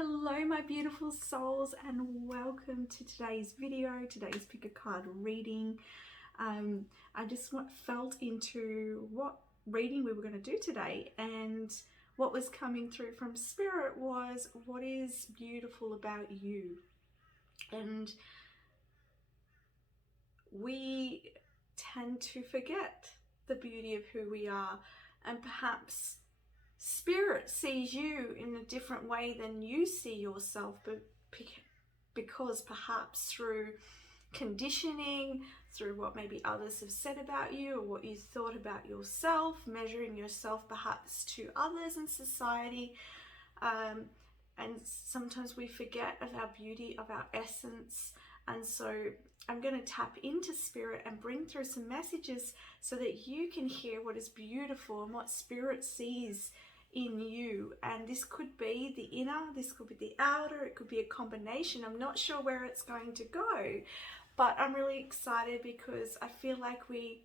Hello my beautiful souls, and welcome to today's video, today's pick a card reading. I just felt into what reading we were going to do today, and what was coming through from spirit was what is beautiful about you. And we tend to forget the beauty of who we are, and perhaps spirit sees you in a different way than you see yourself, but because perhaps through conditioning, through what maybe others have said about you or what you thought about yourself, measuring yourself perhaps to others in society, and sometimes we forget of our beauty, of our essence. And so I'm going to tap into spirit and bring through some messages so that you can hear what is beautiful and what spirit sees in you. And this could be the inner, this could be the outer, it could be a combination. I'm not sure where it's going to go, but I'm really excited because I feel like we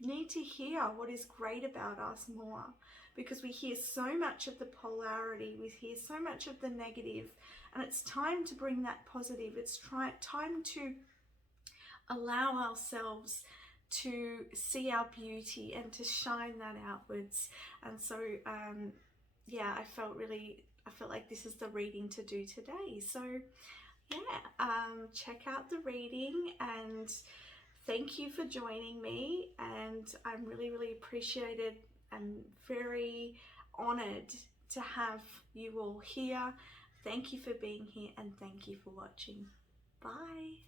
need to hear what is great about us more, because we hear so much of the polarity, we hear so much of the negative, and it's time to bring that positive. It's time to allow ourselves to see our beauty and to shine that outwards. And so yeah, I felt like this is the reading to do today. So yeah, check out the reading, and thank you for joining me, and I'm really appreciated and very honored to have you all here. Thank you for being here, and thank you for watching. Bye.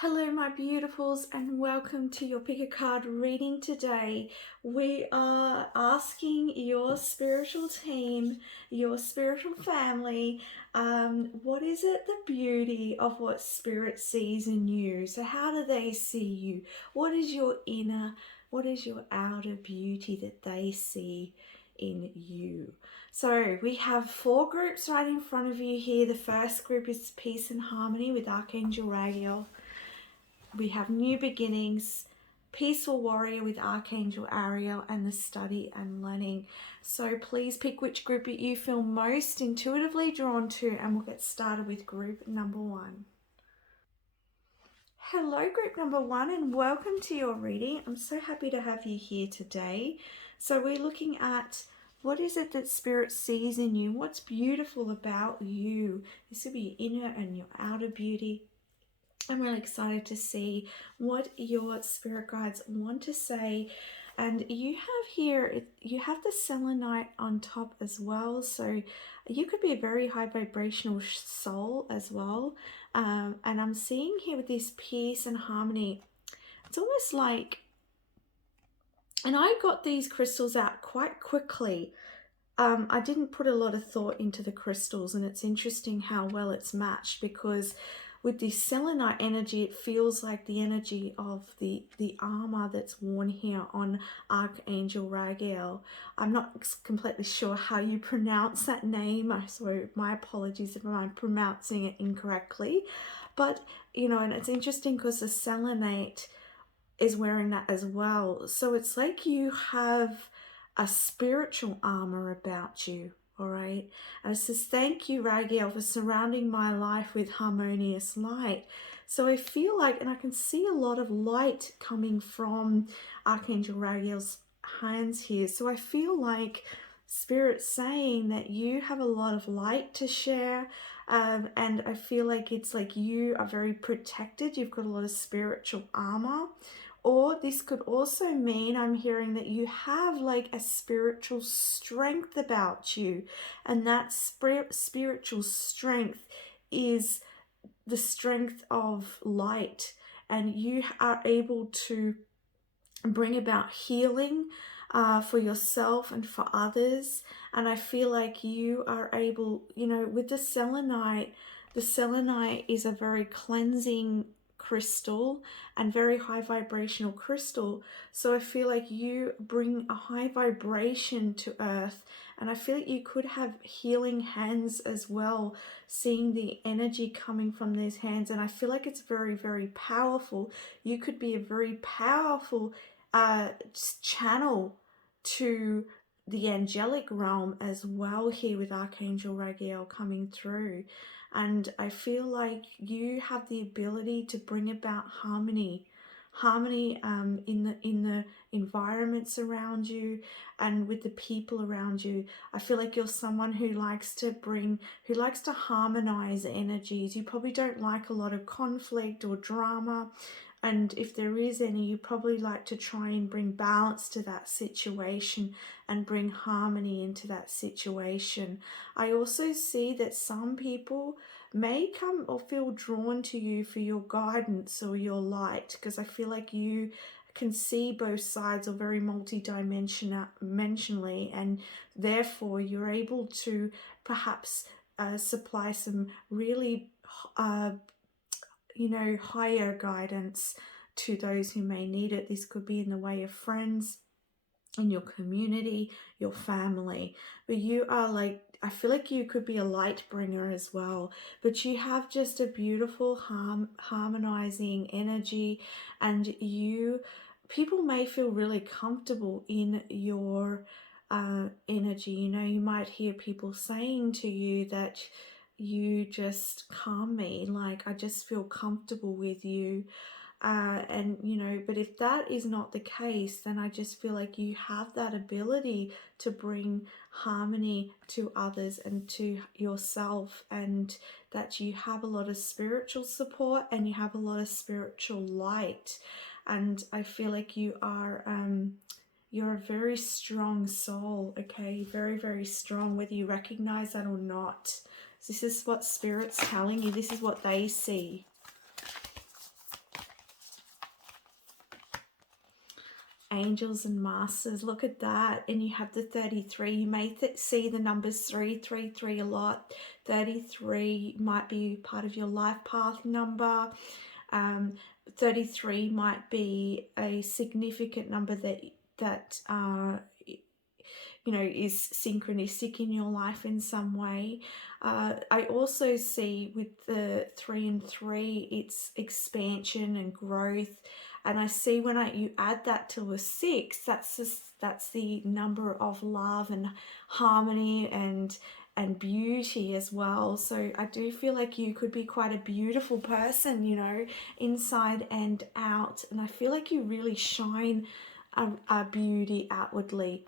Hello my beautifuls, and welcome to your pick a card reading today. We are asking your spiritual team, your spiritual family, what is it, the beauty of what spirit sees in you? So how do they see you? What is your inner, what is your outer beauty that they see in you? So we have 4 groups right in front of you here. The first group is Peace and Harmony with Archangel Gaia. We have New Beginnings, Peaceful Warrior with Archangel Ariel, and the Study and Learning. So please pick which group you feel most intuitively drawn to, and we'll get started with group number 1. Hello group number 1, and welcome to your reading. I'm so happy to have you here today. So we're looking at what is it that spirit sees in you? What's beautiful about you? This will be your inner and your outer beauty. I'm really excited to see what your spirit guides want to say. And you have here, you have the selenite on top as well. So you could be a very high vibrational soul as well. And I'm seeing here with this peace and harmony, it's almost like, and I got these crystals out quite quickly. I didn't put a lot of thought into the crystals, and it's interesting how well it's matched, because with this selenite energy, it feels like the energy of the armor that's worn here on Archangel Raguel. I'm not completely sure how you pronounce that name, so my apologies if I'm pronouncing it incorrectly. But, you know, and it's interesting because the selenite is wearing that as well. So it's like you have a spiritual armor about you. All right, and it says, thank you, Raguel, for surrounding my life with harmonious light. So I feel like, and I can see a lot of light coming from Archangel Raguel's hands here. So I feel like Spirit's saying that you have a lot of light to share. And I feel like it's like you are very protected. You've got a lot of spiritual armor. Or this could also mean, I'm hearing that you have like a spiritual strength about you. And that spiritual strength is the strength of light. And you are able to bring about healing for yourself and for others. And I feel like you are able, you know, with the selenite is a very cleansing crystal and very high vibrational crystal. So I feel like you bring a high vibration to earth, and I feel like you could have healing hands as well, seeing the energy coming from these hands. And I feel like it's very powerful. You could be a very powerful channel to the angelic realm as well here with Archangel Raguel coming through. And I feel like you have the ability to bring about harmony in the environments around you and with the people around you. I feel like you're someone who likes to harmonize energies. You probably don't like a lot of conflict or drama, and if there is any, you probably like to try and bring balance to that situation and bring harmony into that situation. I also see that some people may come or feel drawn to you for your guidance or your light, because I feel like you can see both sides or very multi-dimensionally, and therefore you're able to perhaps supply some really higher guidance to those who may need it. This could be in the way of friends, in your community, your family. But you are like, I feel like you could be a light bringer as well, but you have just a beautiful harmonizing energy, and people may feel really comfortable in your energy. You might hear people saying to you that you just calm me, like I just feel comfortable with you. But if that is not the case, then I just feel like you have that ability to bring harmony to others and to yourself, and that you have a lot of spiritual support and you have a lot of spiritual light. And I feel like you're a very strong soul, okay? Very, very strong, whether you recognize that or not. This is what Spirit's telling you. This is what they see. Angels and masters, look at that. And you have the 33. You may see the numbers 333 a lot. 33 might be part of your life path number. 33 might be a significant number that is synchronistic in your life in some way. I also see with the 3 and 3, it's expansion and growth. And I see when you add that to a 6, that's the number of love and harmony and beauty as well. So I do feel like you could be quite a beautiful person, inside and out. And I feel like you really shine a beauty outwardly.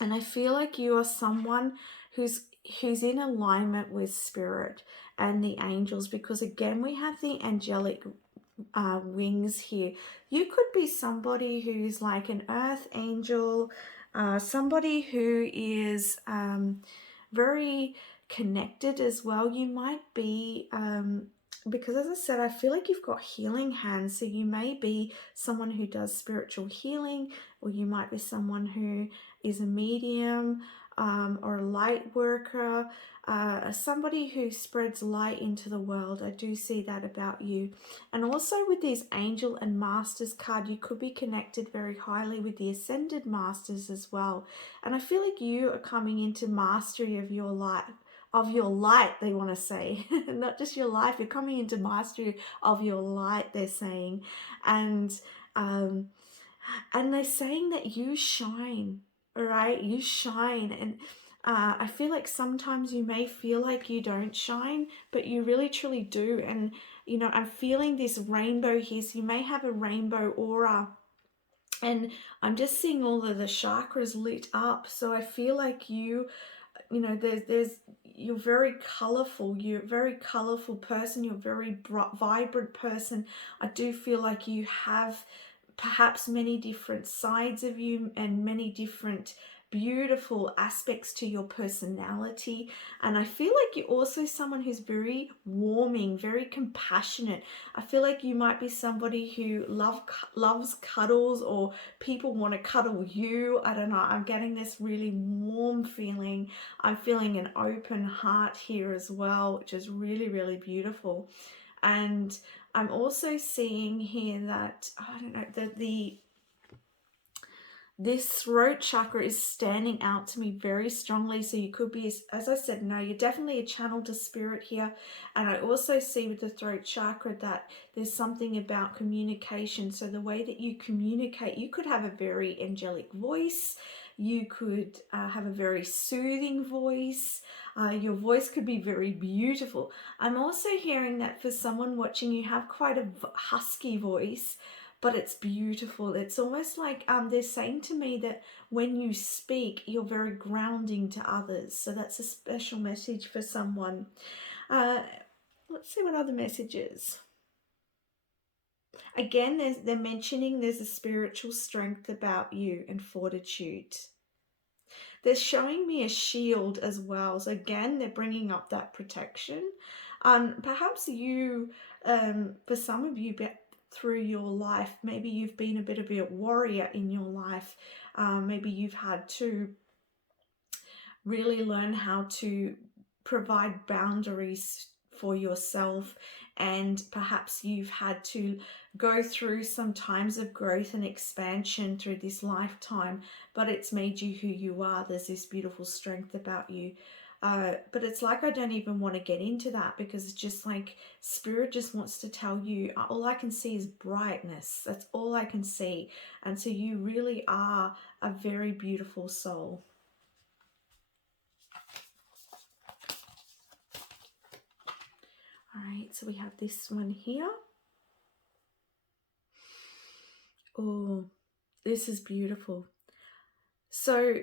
And I feel like you are someone who's in alignment with Spirit and the angels, because again, we have the angelic wings here. You could be somebody who's like an earth angel, somebody who is very connected as well. You might be because, as I said, I feel like you've got healing hands, so you may be someone who does spiritual healing, or you might be someone who is a medium or a light worker, somebody who spreads light into the world. I do see that about you. And also with these angel and masters card, you could be connected very highly with the ascended masters as well. And I feel like you are coming into mastery of your life. Of your light, they want to say. Not just your life, you're coming into mastery of your light, they're saying. And they're saying that you shine, all right? You shine. And I feel like sometimes you may feel like you don't shine, but you really truly do. And, I'm feeling this rainbow here. So you may have a rainbow aura. And I'm just seeing all of the chakras lit up. So I feel like you're very colorful. You're a very colorful person. You're a very vibrant person. I do feel like you have perhaps many different sides of you and many different beautiful aspects to your personality. And I feel like you're also someone who's very warming, very compassionate. I feel like you might be somebody who loves cuddles, or people want to cuddle you. I don't know. I'm getting this really warm feeling. I'm feeling an open heart here as well, which is really, really beautiful. And I'm also seeing here that, I don't know, that this throat chakra is standing out to me very strongly. So you could be, as I said, no, you're definitely a channel to Spirit here. And I also see with the throat chakra that there's something about communication. So the way that you communicate, you could have a very angelic voice. You could have a very soothing voice. Your voice could be very beautiful. I'm also hearing that for someone watching, you have quite a husky voice, but it's beautiful. It's almost like they're saying to me that when you speak, you're very grounding to others. So that's a special message for someone. Let's see what other messages. Again, they're mentioning there's a spiritual strength about you and fortitude. They're showing me a shield as well. So again, they're bringing up that protection. Perhaps you, for some of you, through your life, maybe you've been a bit of a warrior in your life. Maybe you've had to really learn how to provide boundaries for yourself, and perhaps you've had to go through some times of growth and expansion through this lifetime, but it's made you who you are. There's this beautiful strength about you. But it's like I don't even want to get into that, because it's just like Spirit just wants to tell you, all I can see is brightness. That's all I can see. And so you really are a very beautiful soul. All right, so we have this one here. Oh, this is beautiful. So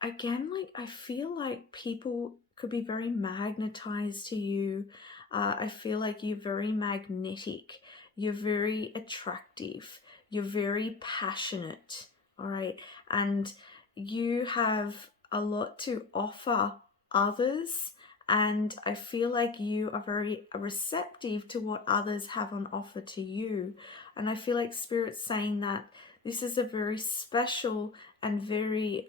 again, like I feel like people could be very magnetized to you. I feel like you're very magnetic. You're very attractive. You're very passionate. All right, and you have a lot to offer others. And I feel like you are very receptive to what others have on offer to you. And I feel like Spirit's saying that this is a very special and very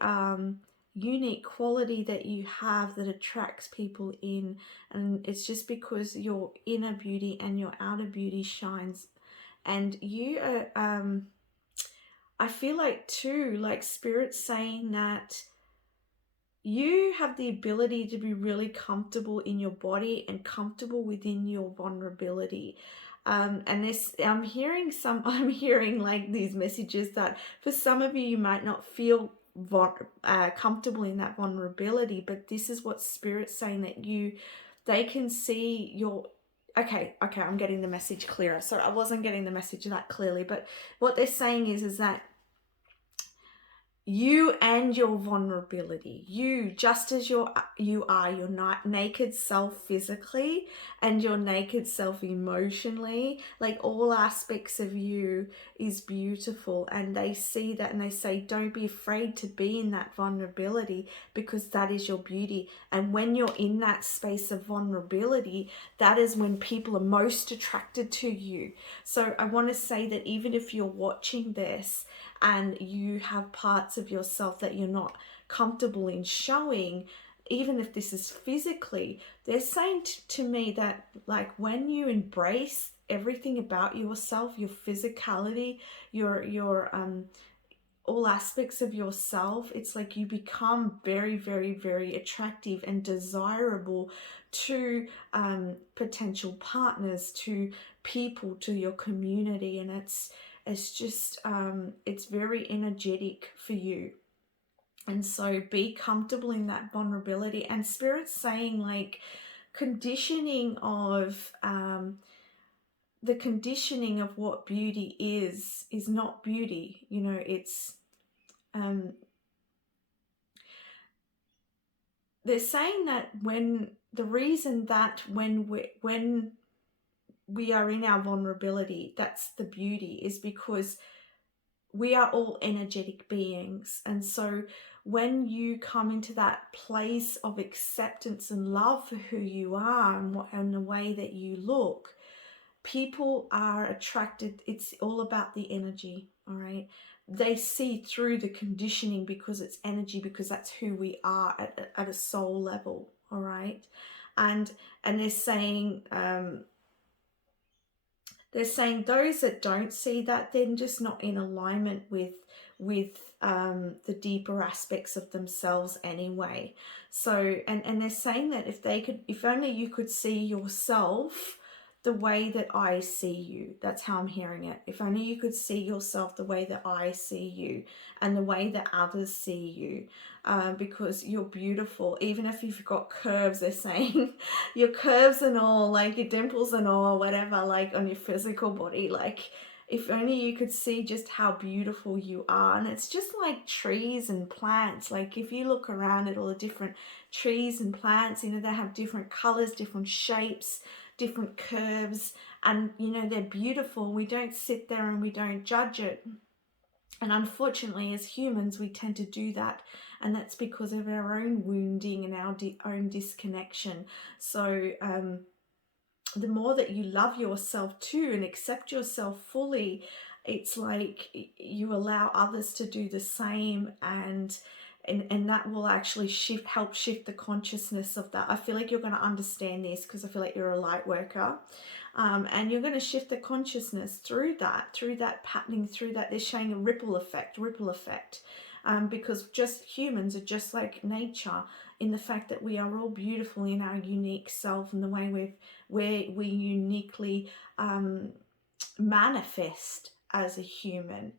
unique quality that you have that attracts people in. And it's just because your inner beauty and your outer beauty shines. And you are, I feel like too, like Spirit's saying that you have the ability to be really comfortable in your body and comfortable within your vulnerability. And this, I'm hearing like these messages that for some of you, you might not feel comfortable in that vulnerability, but this is what Spirit's saying, that they can see your, okay, I'm getting the message clearer. So I wasn't getting the message that clearly, but what they're saying is that you and your vulnerability, you just as you are your naked self physically and your naked self emotionally, like all aspects of you is beautiful. And they see that and they say, don't be afraid to be in that vulnerability, because that is your beauty. And when you're in that space of vulnerability, that is when people are most attracted to you. So I want to say that even if you're watching this and you have parts of yourself that you're not comfortable in showing, even if this is physically, they're saying to me that like when you embrace everything about yourself, your physicality, your all aspects of yourself, it's like you become very, very, very attractive and desirable to potential partners, to people, to your community. And it's just it's very energetic for you. And so be comfortable in that vulnerability. And Spirit's saying like conditioning of the conditioning of what beauty is not beauty. You know, it's they're saying that when we are in our vulnerability, that's the beauty, is because we are all energetic beings. And so when you come into that place of acceptance and love for who you are and the way that you look, people are attracted. It's all about the energy, all right? They see through the conditioning because it's energy, because that's who we are at a soul level, all right? And they're saying those that don't see that, they're just not in alignment with the deeper aspects of themselves anyway. So and they're saying that if only you could see yourself the way that I see you. That's how I'm hearing it. If only you could see yourself the way that I see you and the way that others see you, because you're beautiful. Even if you've got curves, they're saying your curves and all, like your dimples and all, whatever, like on your physical body, like if only you could see just how beautiful you are. And it's just like trees and plants. Like if you look around at all the different trees and plants, you know, they have different colors, different shapes, different curves, and you know, they're beautiful. We don't sit there and we don't judge it. And unfortunately, as humans, we tend to do that. And that's because of our own wounding and our own disconnection. So the more that you love yourself too and accept yourself fully, it's like you allow others to do the same, and that will actually help shift the consciousness of that. I feel like you're going to understand this because I feel like you're a light worker, and you're going to shift the consciousness through that patterning, through that. They're showing a ripple effect, because just humans are just like nature in the fact that we are all beautiful in our unique self and the way we uniquely manifest as a human.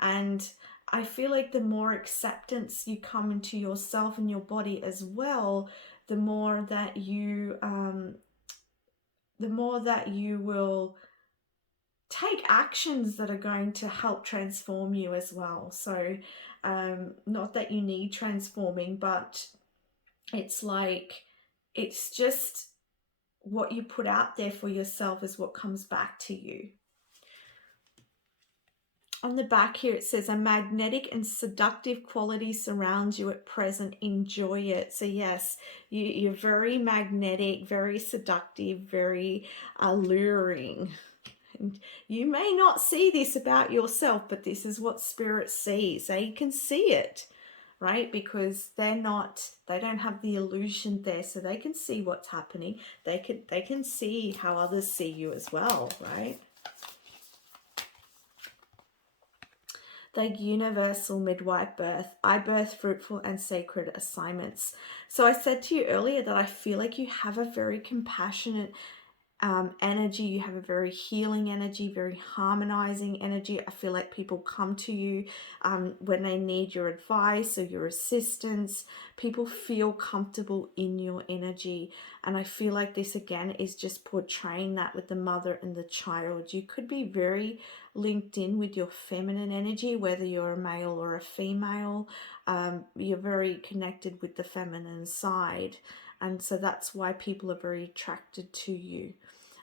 And I feel like the more acceptance you come into yourself and your body as well, the more that you will take actions that are going to help transform you as well. So not that you need transforming, but it's like, it's just what you put out there for yourself is what comes back to you. On the back here it says, a magnetic and seductive quality surrounds you at present. Enjoy it. So yes, you're very magnetic, very seductive, very alluring. And you may not see this about yourself, but this is what spirit sees. They can see it, right? Because they don't have the illusion there, so they can see what's happening. They can see how others see you as well, right? The universal midwife birth. I birth fruitful and sacred assignments. So I said to you earlier that I feel like you have a very compassionate energy. You have a very healing energy, very harmonizing energy. I feel like people come to you when they need your advice or your assistance. People feel comfortable in your energy. And I feel like this again is just portraying that with the mother and the child. You could be very linked in with your feminine energy, whether you're a male or a female. You're very connected with the feminine side. And so that's why people are very attracted to you.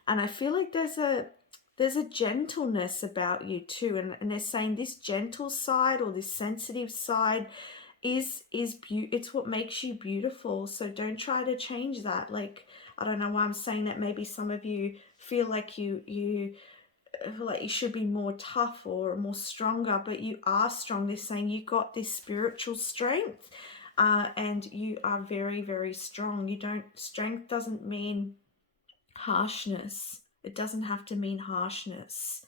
And I feel like there's a gentleness about you too. And they're saying this gentle side or this sensitive side it's what makes you beautiful. So don't try to change that. Like, I don't know why I'm saying that. Maybe some of you feel like you feel like you should be more tough or more stronger, but you are strong. They're saying you got this spiritual strength. And you are very, very strong. Strength doesn't mean harshness. It doesn't have to mean harshness.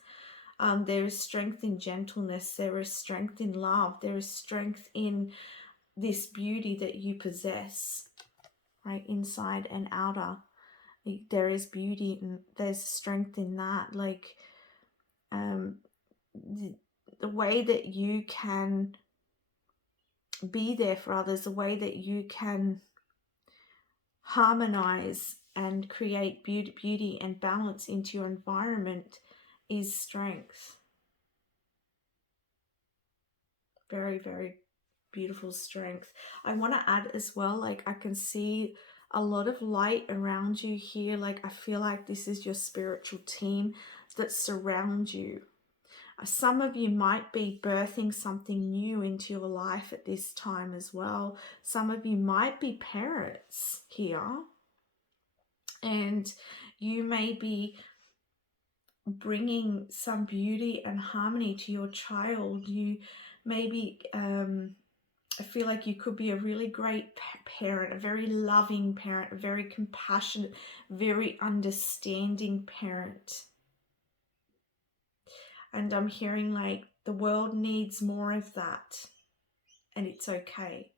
There is strength in gentleness. There is strength in love. There is strength in this beauty that you possess, right? Inside and outer. There is beauty and there's strength in that. Like, the way that you can be there for others, the way that you can harmonize and create beauty and balance into your environment is strength. Very, very beautiful strength. I want to add as well, like I can see a lot of light around you here. Like I feel like this is your spiritual team that surround you. Some of you might be birthing something new into your life at this time as well. Some of you might be parents here, and you may be bringing some beauty and harmony to your child. You maybe, I feel like you could be a really great parent, a very loving parent, a very compassionate, very understanding parent. And I'm hearing like the world needs more of that, and it's okay.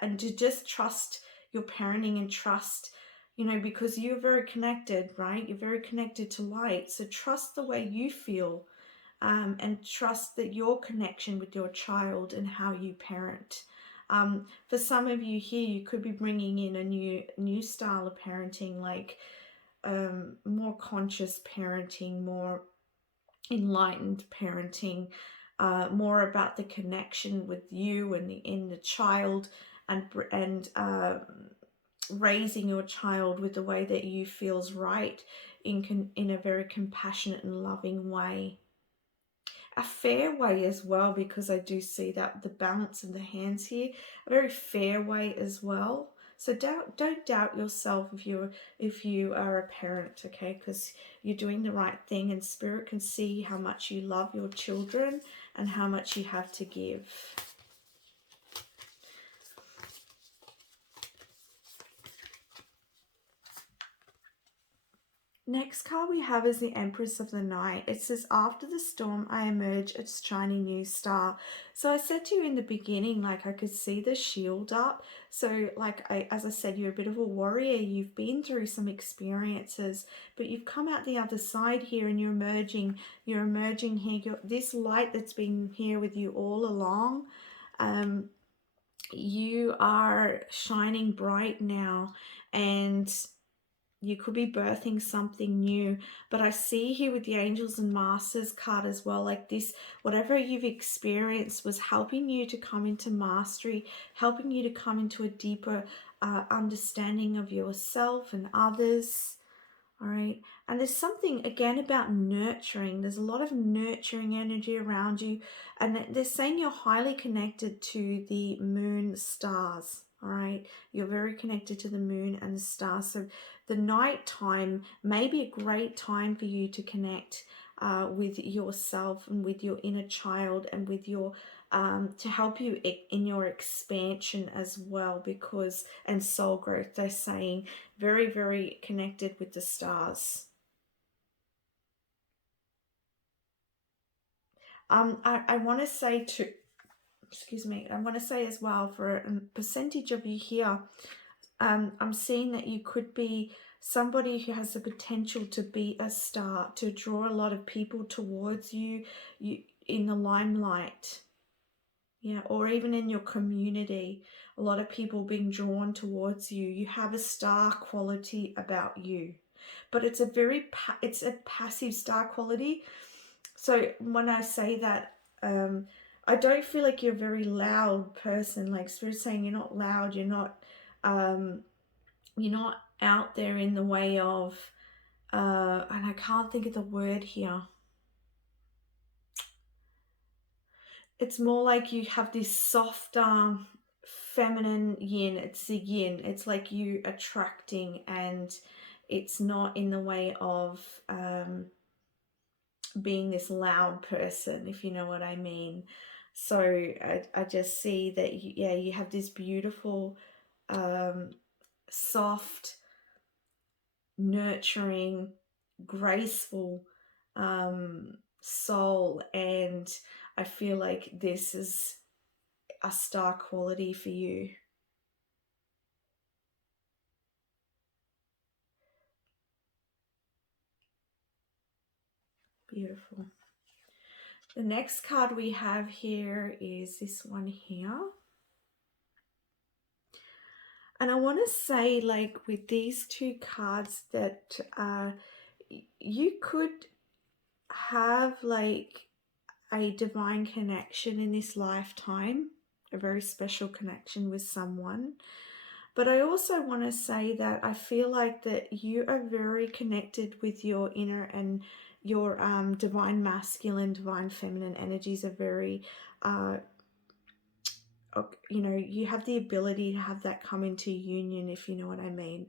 And to just trust your parenting and trust you know, because you're very connected, right? You're very connected to light. So trust the way you feel, and trust that your connection with your child and how you parent. For some of you here, you could be bringing in a new style of parenting, like more conscious parenting, more enlightened parenting, more about the connection with you and the child, and raising your child with the way that you feels right, in a very compassionate and loving way. A fair way as well, because I do see that the balance of the hands here, a very fair way as well. So don't doubt yourself if you are a parent, okay? Because you're doing the right thing, and Spirit can see how much you love your children and how much you have to give. Next card we have is the Empress of the Night. It says, after the storm, I emerge a shining new star. So I said to you in the beginning, like, I could see the shield up. So like, as I said, you're a bit of a warrior. You've been through some experiences, but you've come out the other side here, and you're emerging here. This light that's been here with you all along, you are shining bright now, and you could be birthing something new. But I see here with the Angels and Masters card as well, like this, whatever you've experienced was helping you to come into mastery, helping you to come into a deeper understanding of yourself and others. All right. And there's something again about nurturing. There's a lot of nurturing energy around you. And they're saying you're highly connected to the moon stars. All right. You're very connected to the moon and the stars. So the night time may be a great time for you to connect with yourself and with your inner child, and with your to help you in your expansion as well, because and soul growth. They're saying very, very connected with the stars. I want to say I want to say as well, for a percentage of you here, I'm seeing that you could be somebody who has the potential to be a star, to draw a lot of people towards you in the limelight. Yeah, or even in your community, a lot of people being drawn towards you. You have a star quality about you, but it's it's a passive star quality. So when I say that, I don't feel like you're a very loud person. Like Spirit's saying, you're not loud. You're not out there in the way of, and I can't think of the word here. It's more like you have this soft feminine yin. It's the yin. It's like you attracting, and it's not in the way of being this loud person, if you know what I mean. So I just see that you have this beautiful soft, nurturing, graceful soul, and I feel like this is a star quality for you. Beautiful. The next card we have here is this one here. And I want to say, like, with these two cards, that you could have like a divine connection in this lifetime, a very special connection with someone. But I also want to say that I feel like that you are very connected with your inner, and your divine masculine, divine feminine energies are very, you have the ability to have that come into union, if you know what I mean.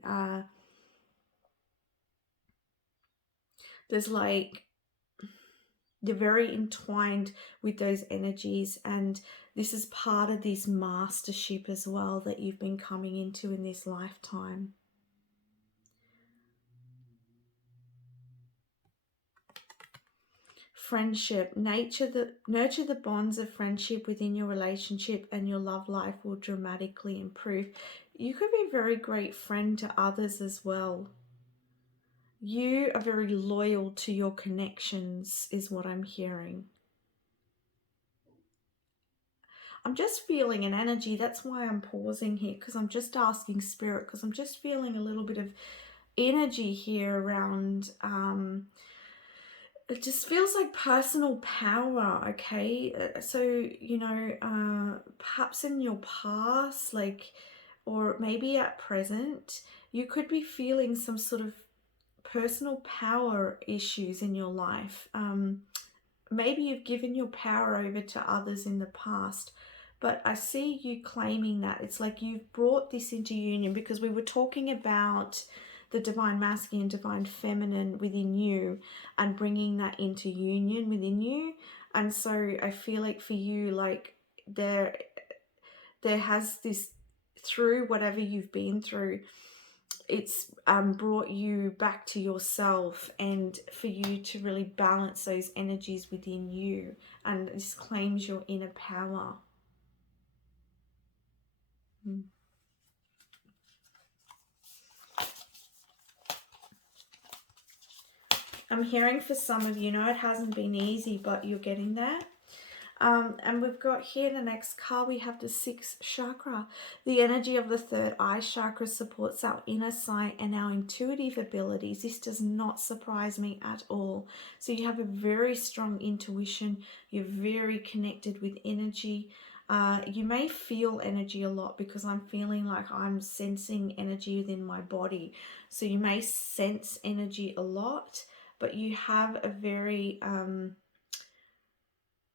There's like, they're very entwined with those energies, and this is part of this mastership as well that you've been coming into in this lifetime. friendship. Nurture the bonds of friendship within your relationship, and your love life will dramatically improve. You could be a very great friend to others as well. You are very loyal to your connections, is what I'm hearing. I'm just feeling an energy. That's why I'm pausing here, because I'm just asking Spirit, because I'm just feeling a little bit of energy here around it just feels like personal power. Okay, so you know, perhaps in your past, like, or maybe at present, you could be feeling some sort of personal power issues in your life. Maybe you've given your power over to others in the past, but I see you claiming that. It's like you've brought this into union, because we were talking about the divine masculine, divine feminine within you, and bringing that into union within you. And so I feel like for you, like there has this, through whatever you've been through, it's brought you back to yourself, and for you to really balance those energies within you, and this claims your inner power. I'm hearing for some of you, know it hasn't been easy, but you're getting there. And we've got here the next card, we have the 6th chakra. The energy of the 3rd eye chakra supports our inner sight and our intuitive abilities. This does not surprise me at all. So you have a very strong intuition. You're very connected with energy. You may feel energy a lot, because I'm feeling like I'm sensing energy within my body. So you may sense energy a lot, but you have a very...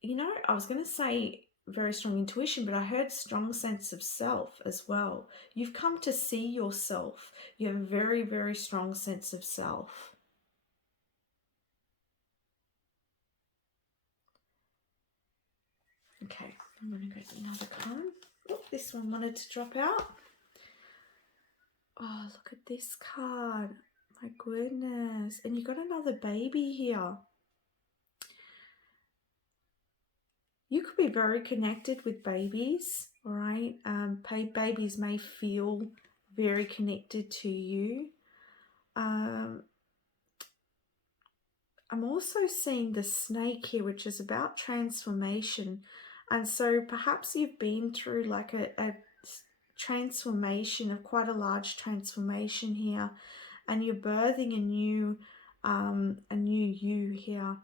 you know, I was going to say very strong intuition, but I heard strong sense of self as well. You've come to see yourself. You have a very, very strong sense of self. Okay, I'm going to get another card. Oh, this one wanted to drop out. Oh, look at this card. My goodness. And you got another baby here. You could be very connected with babies, all right? Babies may feel very connected to you. I'm also seeing the snake here, which is about transformation. And so perhaps you've been through like a transformation, of quite a large transformation here, and you're birthing a new you here.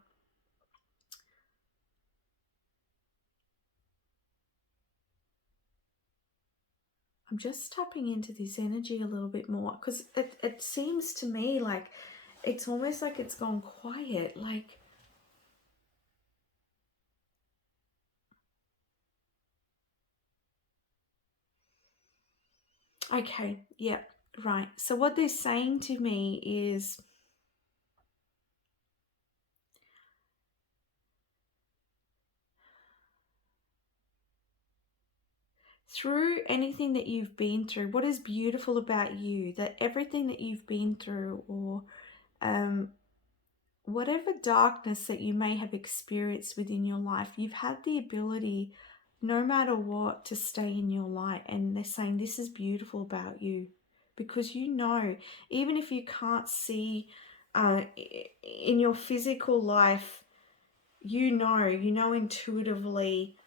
I'm just tapping into this energy a little bit more, because it seems to me like it's almost like it's gone quiet. Like, okay, yeah, right. So what they're saying to me is, through anything that you've been through, what is beautiful about you, that everything that you've been through, or whatever darkness that you may have experienced within your life, you've had the ability, no matter what, to stay in your light. And they're saying this is beautiful about you, because you know, even if you can't see in your physical life, you know intuitively,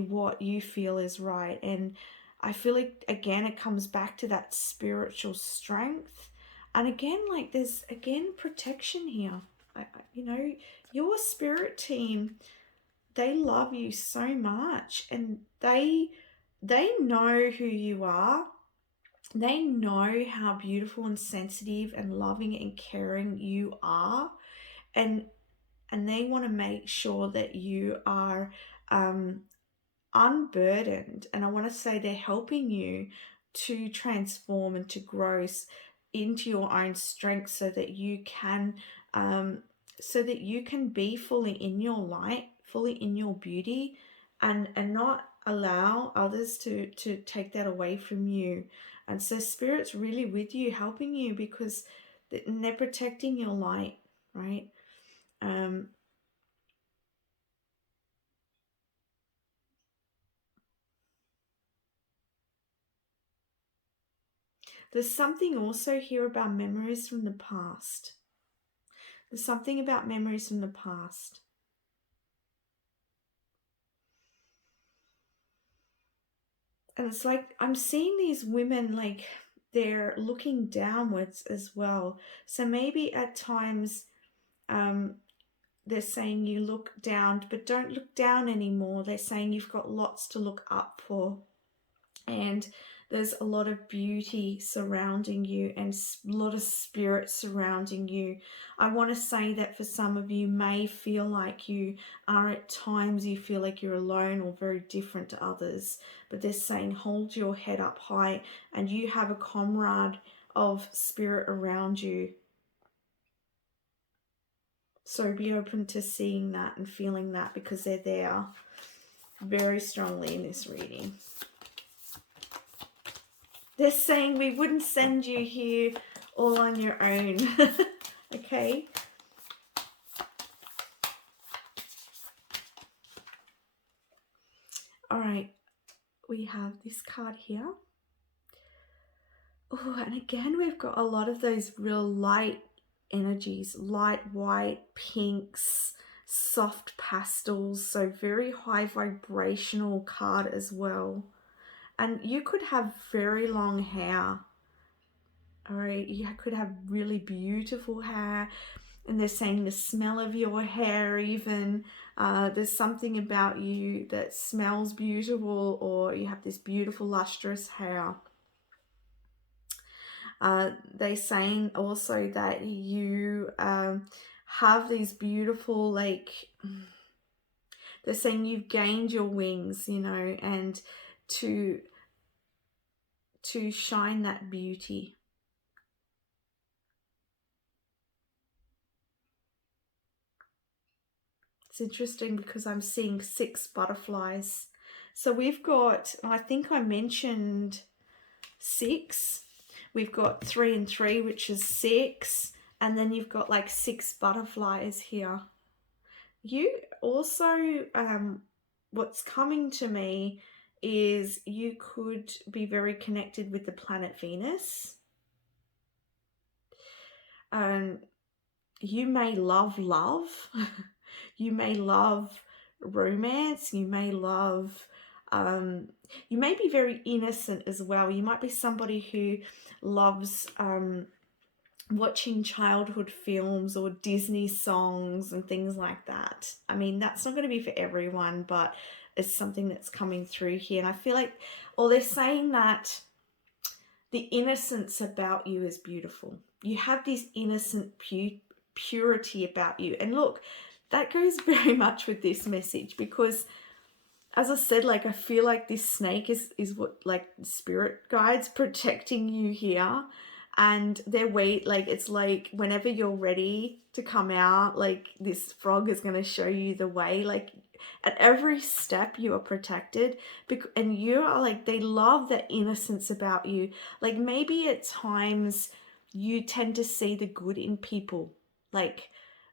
what you feel is right. And I feel like, again, it comes back to that spiritual strength. And again, like there's, again, protection here. You know, your spirit team, they love you so much, and they know who you are. They know how beautiful and sensitive and loving and caring you are. And they want to make sure that you are unburdened. And I want to say they're helping you to transform and to grow into your own strength, so that you can be fully in your light, fully in your beauty, and not allow others to take that away from you. And so Spirit's really with you, helping you, because they're protecting your light, right? There's something also here about memories from the past. There's something about memories from the past. And it's like I'm seeing these women like they're looking downwards as well. So maybe at times they're saying you look down, but don't look down anymore. They're saying you've got lots to look up for. And there's a lot of beauty surrounding you and a lot of spirit surrounding you. I want to say that for some of you may feel like you are at times, you feel like you're alone or very different to others, but they're saying hold your head up high and you have a comrade of spirit around you. So be open to seeing that and feeling that, because they're there very strongly in this reading. They're saying we wouldn't send you here all on your own. Okay? All right. We have this card here. Oh, and again, we've got a lot of those real light energies, light white, pinks, soft pastels. So very high vibrational card as well. And you could have very long hair. All right, you could have really beautiful hair, and they're saying the smell of your hair even, there's something about you that smells beautiful, or you have this beautiful lustrous hair. They're saying also that you have these beautiful, like, they're saying you've gained your wings, you know, and to shine that beauty. It's interesting because I'm seeing 6 butterflies. So we've got, I think I mentioned 6. We've got 3 and 3, which is 6. And then you've got like 6 butterflies here. You also, what's coming to me is you could be very connected with the planet Venus. You may love love. You may love romance. You may love, you may be very innocent as well. You might be somebody who loves watching childhood films or Disney songs and things like that. I mean, that's not going to be for everyone, but it's something that's coming through here. And I feel like, or they're saying that the innocence about you is beautiful. You have this innocent purity about you. And look, that goes very much with this message, because as I said, like, I feel like this snake is what, like, spirit guides protecting you here. And they're like, it's like whenever you're ready to come out, like, this frog is going to show you the way. Like, at every step you are protected, and you are like, they love the innocence about you. Like, maybe at times you tend to see the good in people, like,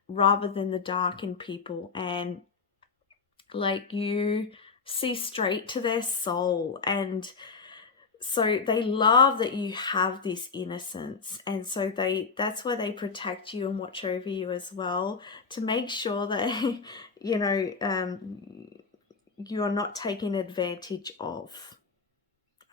rather than the dark in people, and like, you see straight to their soul. And so they love that you have this innocence, and so that's why they protect you and watch over you as well, to make sure that you know, you are not taken advantage of.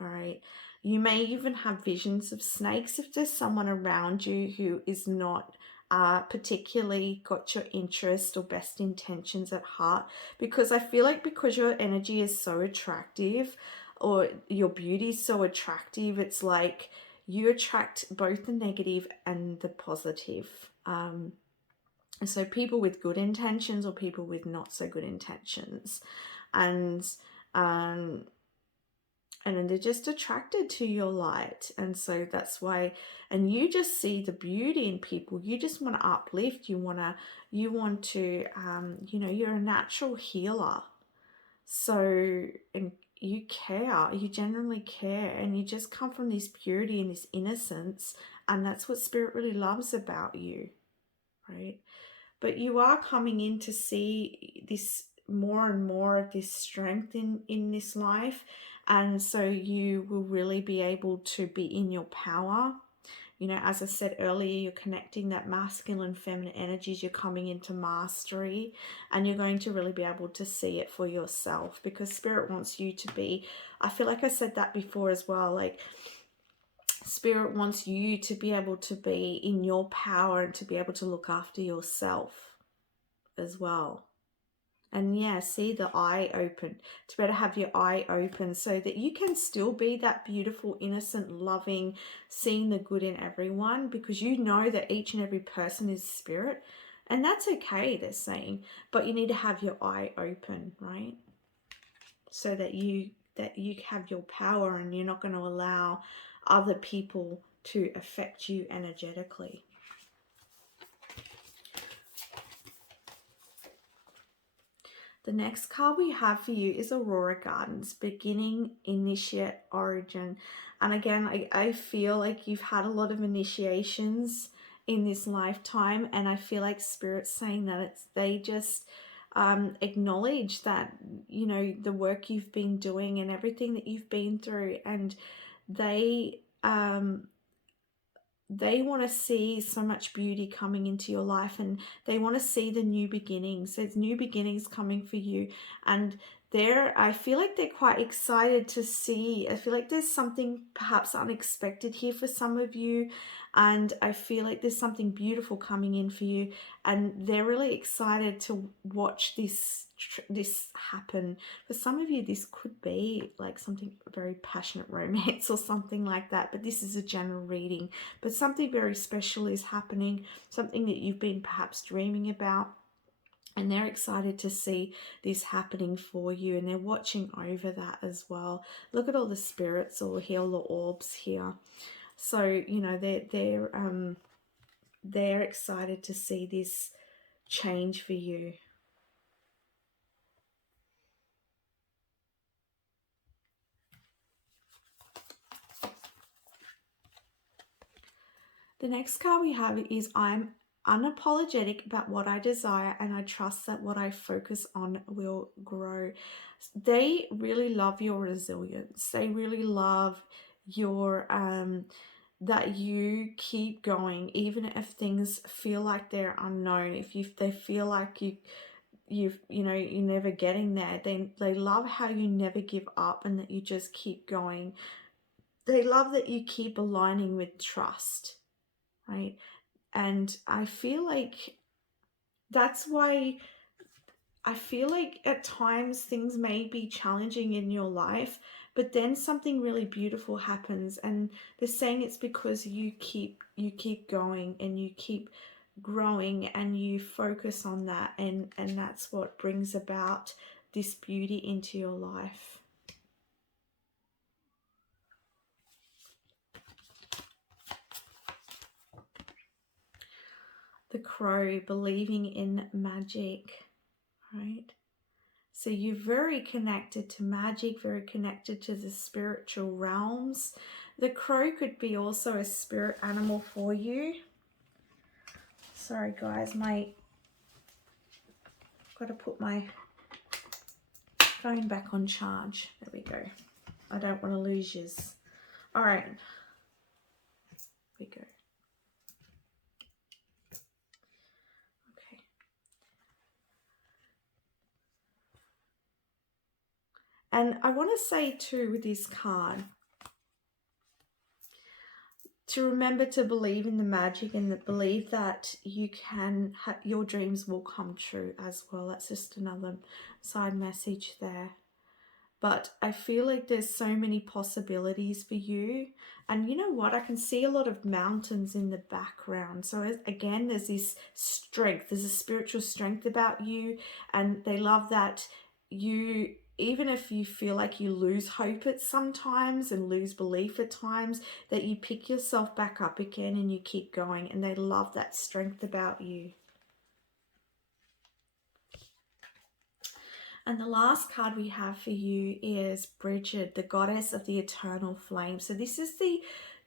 All right, you may even have visions of snakes if there's someone around you who is not particularly got your interest or best intentions at heart, because I feel like because your energy is so attractive, or your beauty is so attractive, it's like you attract both the negative and the positive. So people with good intentions or people with not so good intentions, and then they're just attracted to your light. And so that's why, and you just see the beauty in people. You just want to uplift. You want to you know, you're a natural healer. So, and you care, you genuinely care, and you just come from this purity and this innocence, and that's what spirit really loves about you, right? but you are coming in to see this more and more of this strength in this life. And so you will really be able to be in your power. You know, as I said earlier, you're connecting that masculine, feminine energies. You're coming into mastery, and you're going to really be able to see it for yourself, because Spirit wants you to be, I feel like I said that before as well, like Spirit wants you to be able to be in your power and to be able to look after yourself as well. And yeah, see the eye open, to better have your eye open so that you can still be that beautiful, innocent, loving, seeing the good in everyone, because you know that each and every person is spirit, and that's okay, they're saying, but you need to have your eye open, right? So that you have your power, and you're not going to allow other people to affect you energetically. The next card we have for you is Aurora Gardens, beginning, initiate, origin. And again, I feel like you've had a lot of initiations in this lifetime, and I feel like Spirit's saying that they just acknowledge that, you know, the work you've been doing and everything that you've been through, and they want to see so much beauty coming into your life, and they want to see the new beginnings. There's new beginnings coming for you, and I feel like they're quite excited to see. I feel like there's something perhaps unexpected here for some of you, and I feel like there's something beautiful coming in for you, and they're really excited to watch this happen. For some of you, this could be like something very passionate romance or something like that, but this is a general reading. But something very special is happening, something that you've been perhaps dreaming about, and they're excited to see this happening for you, and they're watching over that as well. Look at all the spirits all here, all the orbs here. So, you know, they're excited to see this change for you. The next card we have is I'm unapologetic about what I desire, and I trust that what I focus on will grow. They really love your resilience. They really love your that you keep going even if things feel like they're unknown. If they feel like you're never getting there, they love how you never give up and that you just keep going. They love that you keep aligning with trust, right? And I feel like that's why I feel like at times things may be challenging in your life, but then something really beautiful happens, and they're saying it's because you keep going and you keep growing and you focus on that, and that's what brings about this beauty into your life. The Crow, believing in magic, right? So you're very connected to magic, very connected to the spiritual realms. The crow could be also a spirit animal for you. Sorry guys, got to put my phone back on charge. There we go. I don't want to lose yours. All right. Here we go. Okay. And I want to say too with this card, to remember to believe in the magic and believe that you can, your dreams will come true as well. That's just another side message there. But I feel like there's so many possibilities for you. And you know what? I can see a lot of mountains in the background. So again, there's this strength. There's a spiritual strength about you. And they love that you, even if you feel like you lose hope at sometimes and lose belief at times, that you pick yourself back up again and you keep going. And they love that strength about you. And the last card we have for you is Bridget, the goddess of the eternal flame. So this is the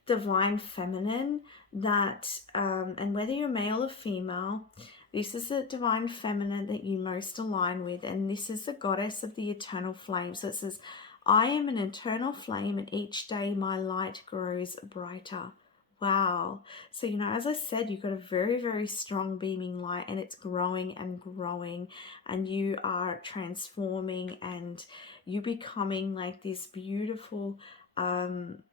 divine feminine that, and whether you're male or female, This is the divine feminine that you most align with, and this is the goddess of the eternal flame. So it says, I am an eternal flame, and each day my light grows brighter. Wow. So, you know, as I said, you've got a very, very strong beaming light, and it's growing and growing, and you are transforming, and you becoming like this beautiful, and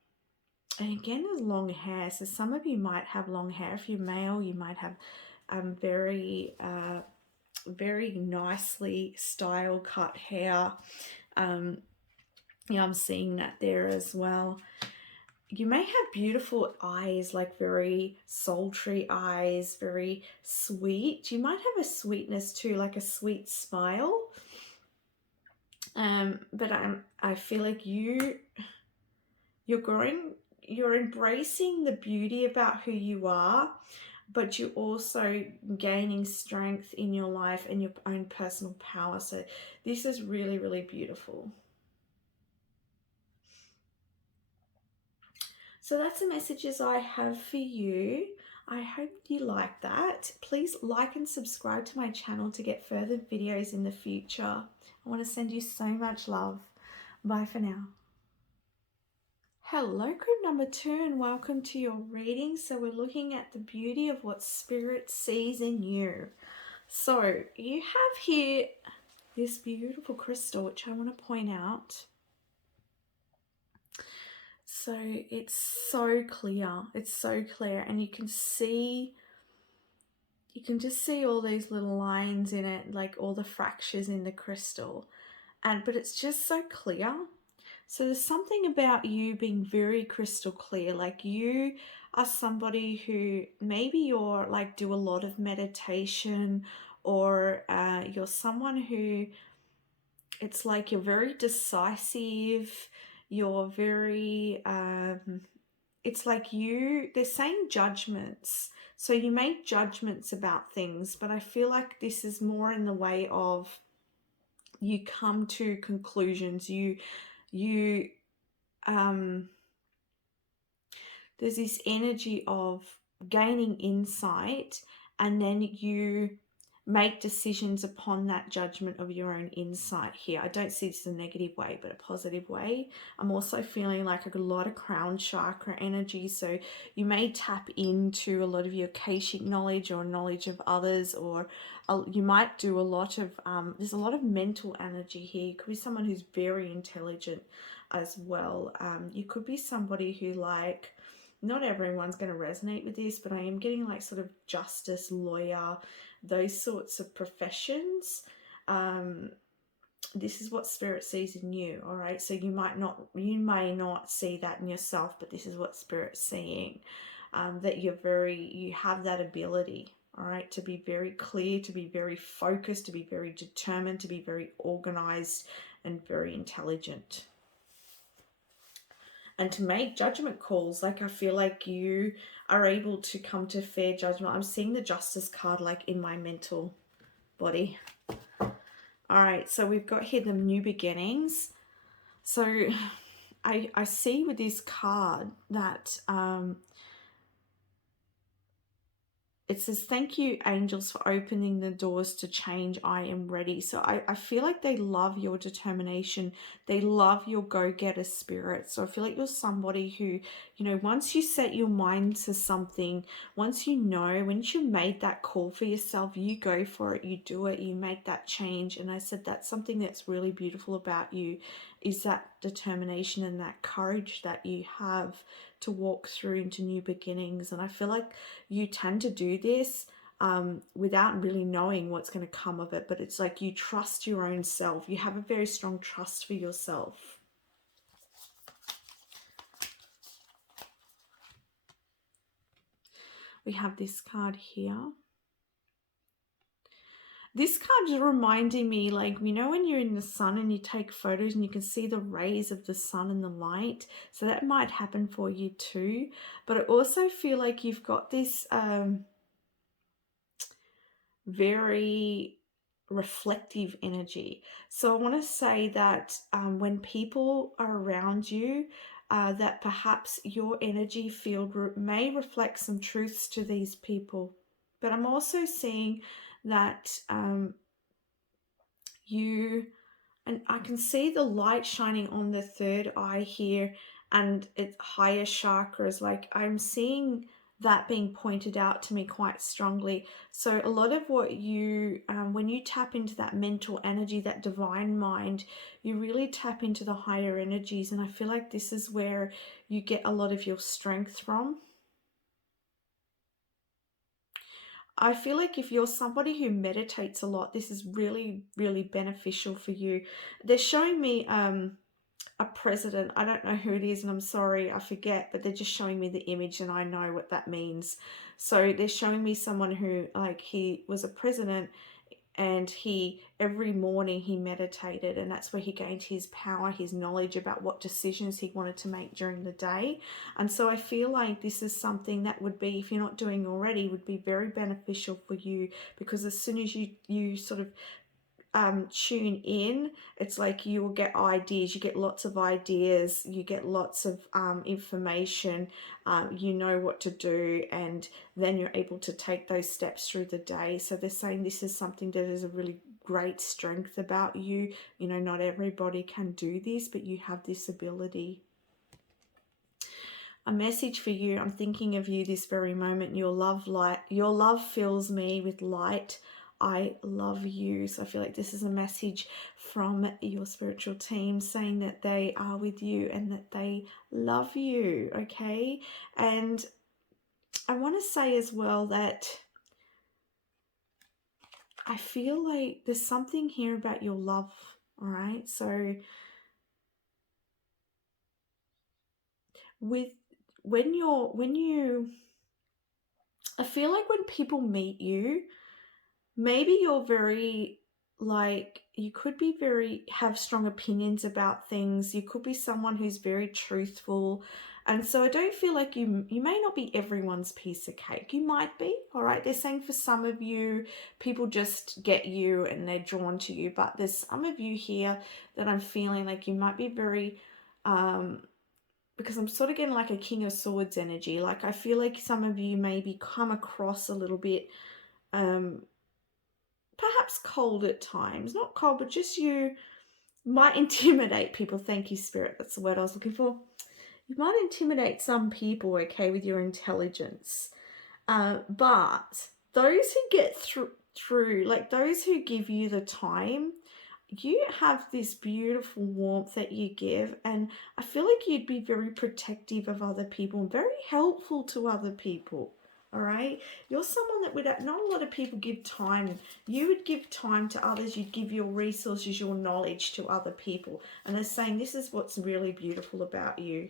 again, there's long hair. So some of you might have long hair. If you're male, you might have very nicely style cut hair. You know, I'm seeing that there as well. You may have beautiful eyes, like very sultry eyes, very sweet. You might have a sweetness too, like a sweet smile. But I feel like you're growing, you're embracing the beauty about who you are, but you're also gaining strength in your life and your own personal power. So this is really, really beautiful. So that's the messages I have for you. I hope you like that. Please like and subscribe to my channel to get further videos in the future. I want to send you so much love. Bye for now. Hello, group number 2, and welcome to your reading. So we're looking at the beauty of what Spirit sees in you. So you have here this beautiful crystal, which I want to point out. So it's so clear. It's so clear, and you can just see all these little lines in it, like all the fractures in the crystal. But it's just so clear. So there's something about you being very crystal clear. Like you are somebody who maybe you're like do a lot of meditation, or you're someone who, it's like you're very decisive. You're very, it's like they're saying judgments. So you make judgments about things, but I feel like this is more in the way of you come to conclusions. There's this energy of gaining insight, and then you make decisions upon that judgment of your own insight here. I don't see this in a negative way, but a positive way. I'm also feeling like I've got a lot of crown chakra energy, so you may tap into a lot of your Akashic knowledge or knowledge of others, or you might do a lot of, there's a lot of mental energy here. You could be someone who's very intelligent as well. You could be somebody who, like, not everyone's going to resonate with this, but I am getting like sort of justice, lawyer, those sorts of professions. This is what Spirit sees in you. All right, so you may not see that in yourself, but this is what Spirit's seeing, that you have that ability, all right, to be very clear, to be very focused, to be very determined, to be very organized and very intelligent, and to make judgment calls. Like I feel like you are able to come to fair judgment. I'm seeing the Justice card like in my mental body. All right, so we've got here the new beginnings. So I see with this card that it says, thank you, angels, for opening the doors to change. I am ready. So I feel like they love your determination. They love your go-getter spirit. So I feel like you're somebody who, you know, once you set your mind to something, once you made that call for yourself, you go for it, you do it, you make that change. And I said that's something that's really beautiful about you, is that determination and that courage that you have to walk through into new beginnings. And I feel like you tend to do this without really knowing what's going to come of it, but it's like you trust your own self. You have a very strong trust for yourself. We have this card here. This card is reminding me, like, you know, when you're in the sun and you take photos and you can see the rays of the sun and the light. So that might happen for you too. But I also feel like you've got this very reflective energy. So I want to say that when people are around you, that perhaps your energy field may reflect some truths to these people. But I'm also seeing that and I can see the light shining on the third eye here and its higher chakras. Like I'm seeing that being pointed out to me quite strongly. So a lot of what you, when you tap into that mental energy, that divine mind, you really tap into the higher energies. And I feel like this is where you get a lot of your strength from. I feel like if you're somebody who meditates a lot, this is really, really beneficial for you. They're showing me a president. I don't know who it is, and I'm sorry, I forget, but they're just showing me the image and I know what that means. So they're showing me someone who, like, he was a president and he every morning he meditated, and that's where he gained his power, his knowledge about what decisions he wanted to make during the day. And so I feel like this is something that would be, if you're not doing already, would be very beneficial for you, because as soon as you sort of tune in, it's like you will get ideas, you get lots of ideas, you get lots of information, you know what to do, and then you're able to take those steps through the day. So they're saying this is something that is a really great strength about you. You know, not everybody can do this, but you have this ability. A message for you. I'm thinking of you this very moment. Your love fills me with light. I love you. So I feel like this is a message from your spiritual team saying that they are with you and that they love you, okay? And I want to say as well that I feel like there's something here about your love, all right? So with when you I feel like when people meet you, maybe you're very, like, you could be very, have strong opinions about things. You could be someone who's very truthful. And so I don't feel like you may not be everyone's piece of cake. You might be, all right? They're saying for some of you, people just get you and they're drawn to you. But there's some of you here that I'm feeling like you might be very, because I'm sort of getting like a King of Swords energy. Like I feel like some of you maybe come across a little bit, perhaps cold at times. Not cold, but just you might intimidate people. Thank you, Spirit. That's the word I was looking for. You might intimidate some people, okay, with your intelligence. But those who get through, like those who give you the time, you have this beautiful warmth that you give, and I feel like you'd be very protective of other people and very helpful to other people. All right, you're someone that would, not a lot of people give time. You would give time to others. You'd give your resources, your knowledge to other people, and they're saying this is what's really beautiful about you.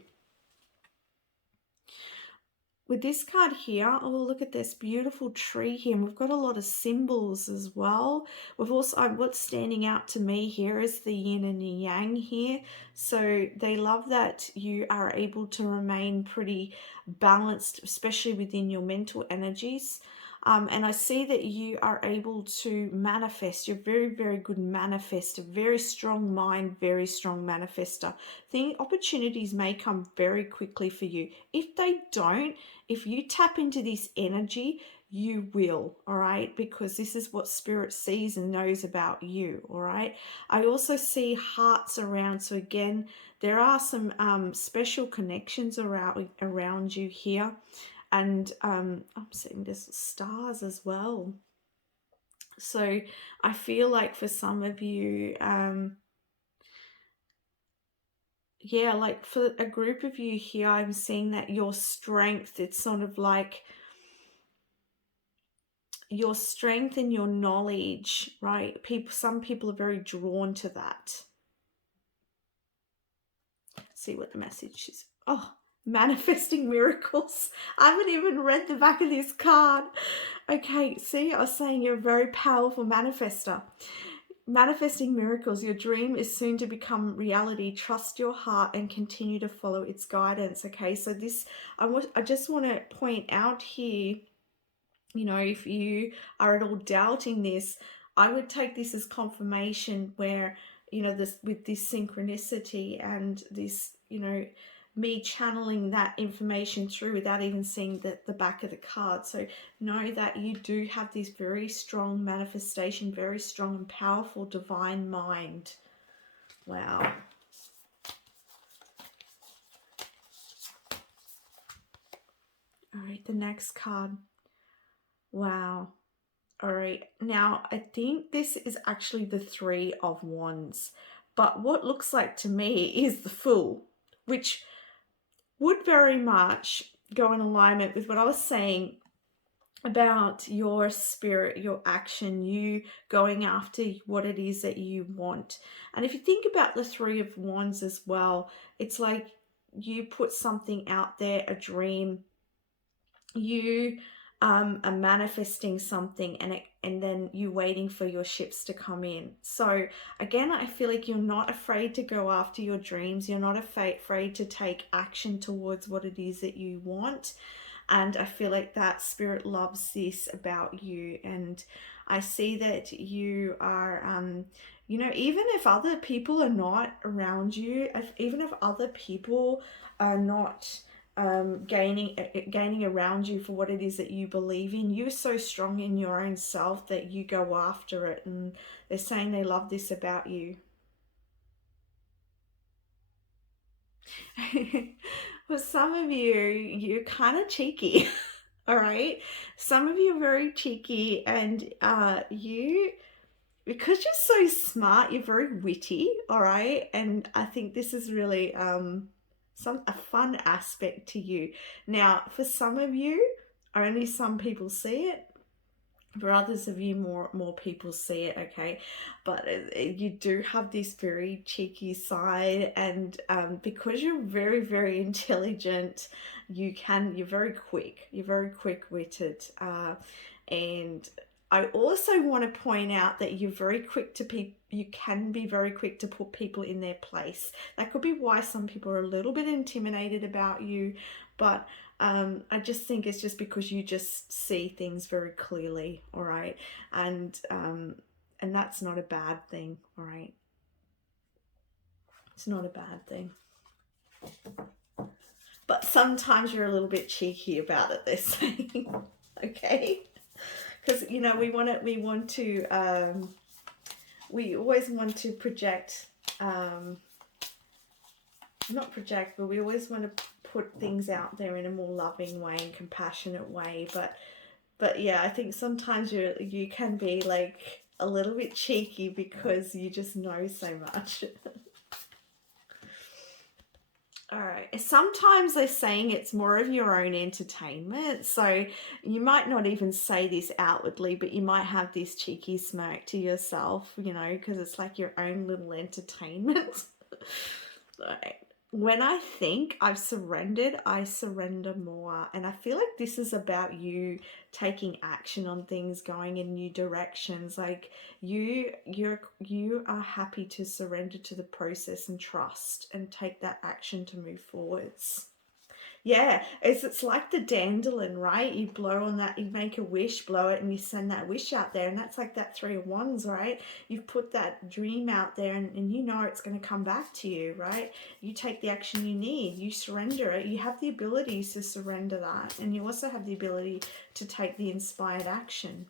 With this card here, oh, look at this beautiful tree here. And we've got a lot of symbols as well. We've also, what's standing out to me here is the yin and the yang here. So they love that you are able to remain pretty balanced, especially within your mental energies. And I see that you are able to manifest. You're very, very good manifester, very strong mind, very strong manifester. Opportunities may come very quickly for you. If they don't, if you tap into this energy, you will, all right? Because this is what Spirit sees and knows about you, all right? I also see hearts around. So again, there are some special connections around you here. And I'm seeing there's stars as well. So I feel like for some of you, yeah, like for a group of you here, I'm seeing that your strength, it's sort of like your strength and your knowledge, right? Some people are very drawn to that. Let's see what the message is. Oh, manifesting miracles. I haven't even read the back of this card. Okay, see, I was saying you're a very powerful manifester. Manifesting miracles. Your dream is soon to become reality. Trust your heart and continue to follow its guidance. Okay, so this, I just want to point out here, you know, if you are at all doubting this, I would take this as confirmation where, you know, this with this synchronicity and this, you know, me channeling that information through without even seeing the back of the card. So know that you do have this very strong manifestation, very strong and powerful divine mind. Wow. All right, the next card. Wow. All right, now I think this is actually the Three of Wands, but what looks like to me is the Fool, which would very much go in alignment with what I was saying about your spirit, your action, you going after what it is that you want. And if you think about the Three of Wands as well, it's like you put something out there, a dream, you are manifesting something, and then you waiting for your ships to come in. So again, I feel like you're not afraid to go after your dreams. You're not afraid to take action towards what it is that you want. And I feel like that spirit loves this about you. And I see that you are, you know, even if other people are not around you, even if other people are not gaining around you for what it is that you believe in, you're so strong in your own self that you go after it. And they're saying they love this about you. For some of you, you're kind of cheeky. All right, some of you are very cheeky, and you, because you're so smart, you're very witty. All right, and I think this is really a fun aspect to you. Now, for some of you, only some people see it. For others of you, more people see it, okay? But you do have this very cheeky side, and because you're very, very intelligent, you're very quick-witted, and I also want to point out that you're very quick to you can be very quick to put people in their place. That could be why some people are a little bit intimidated about you, but I just think it's just because you just see things very clearly, all right? And that's not a bad thing, all right? It's not a bad thing. But sometimes you're a little bit cheeky about it, they're saying, okay? Because, you know, we always want to project, not project, but we always want to put things out there in a more loving way and compassionate way. But yeah, I think sometimes you can be like a little bit cheeky because you just know so much. All right. Sometimes they're saying it's more of your own entertainment. So you might not even say this outwardly, but you might have this cheeky smirk to yourself, you know, because it's like your own little entertainment. All right. When I think I've surrendered, I surrender more. And I feel like this is about you taking action on things, going in new directions. Like you are happy to surrender to the process and trust and take that action to move forwards. Yeah, it's like the dandelion, right? You blow on that, you make a wish, blow it, and you send that wish out there. And that's like that Three of Wands, right? You've put that dream out there, and you know it's going to come back to you, right? You take the action you need. You surrender it. You have the ability to surrender that. And you also have the ability to take the inspired action.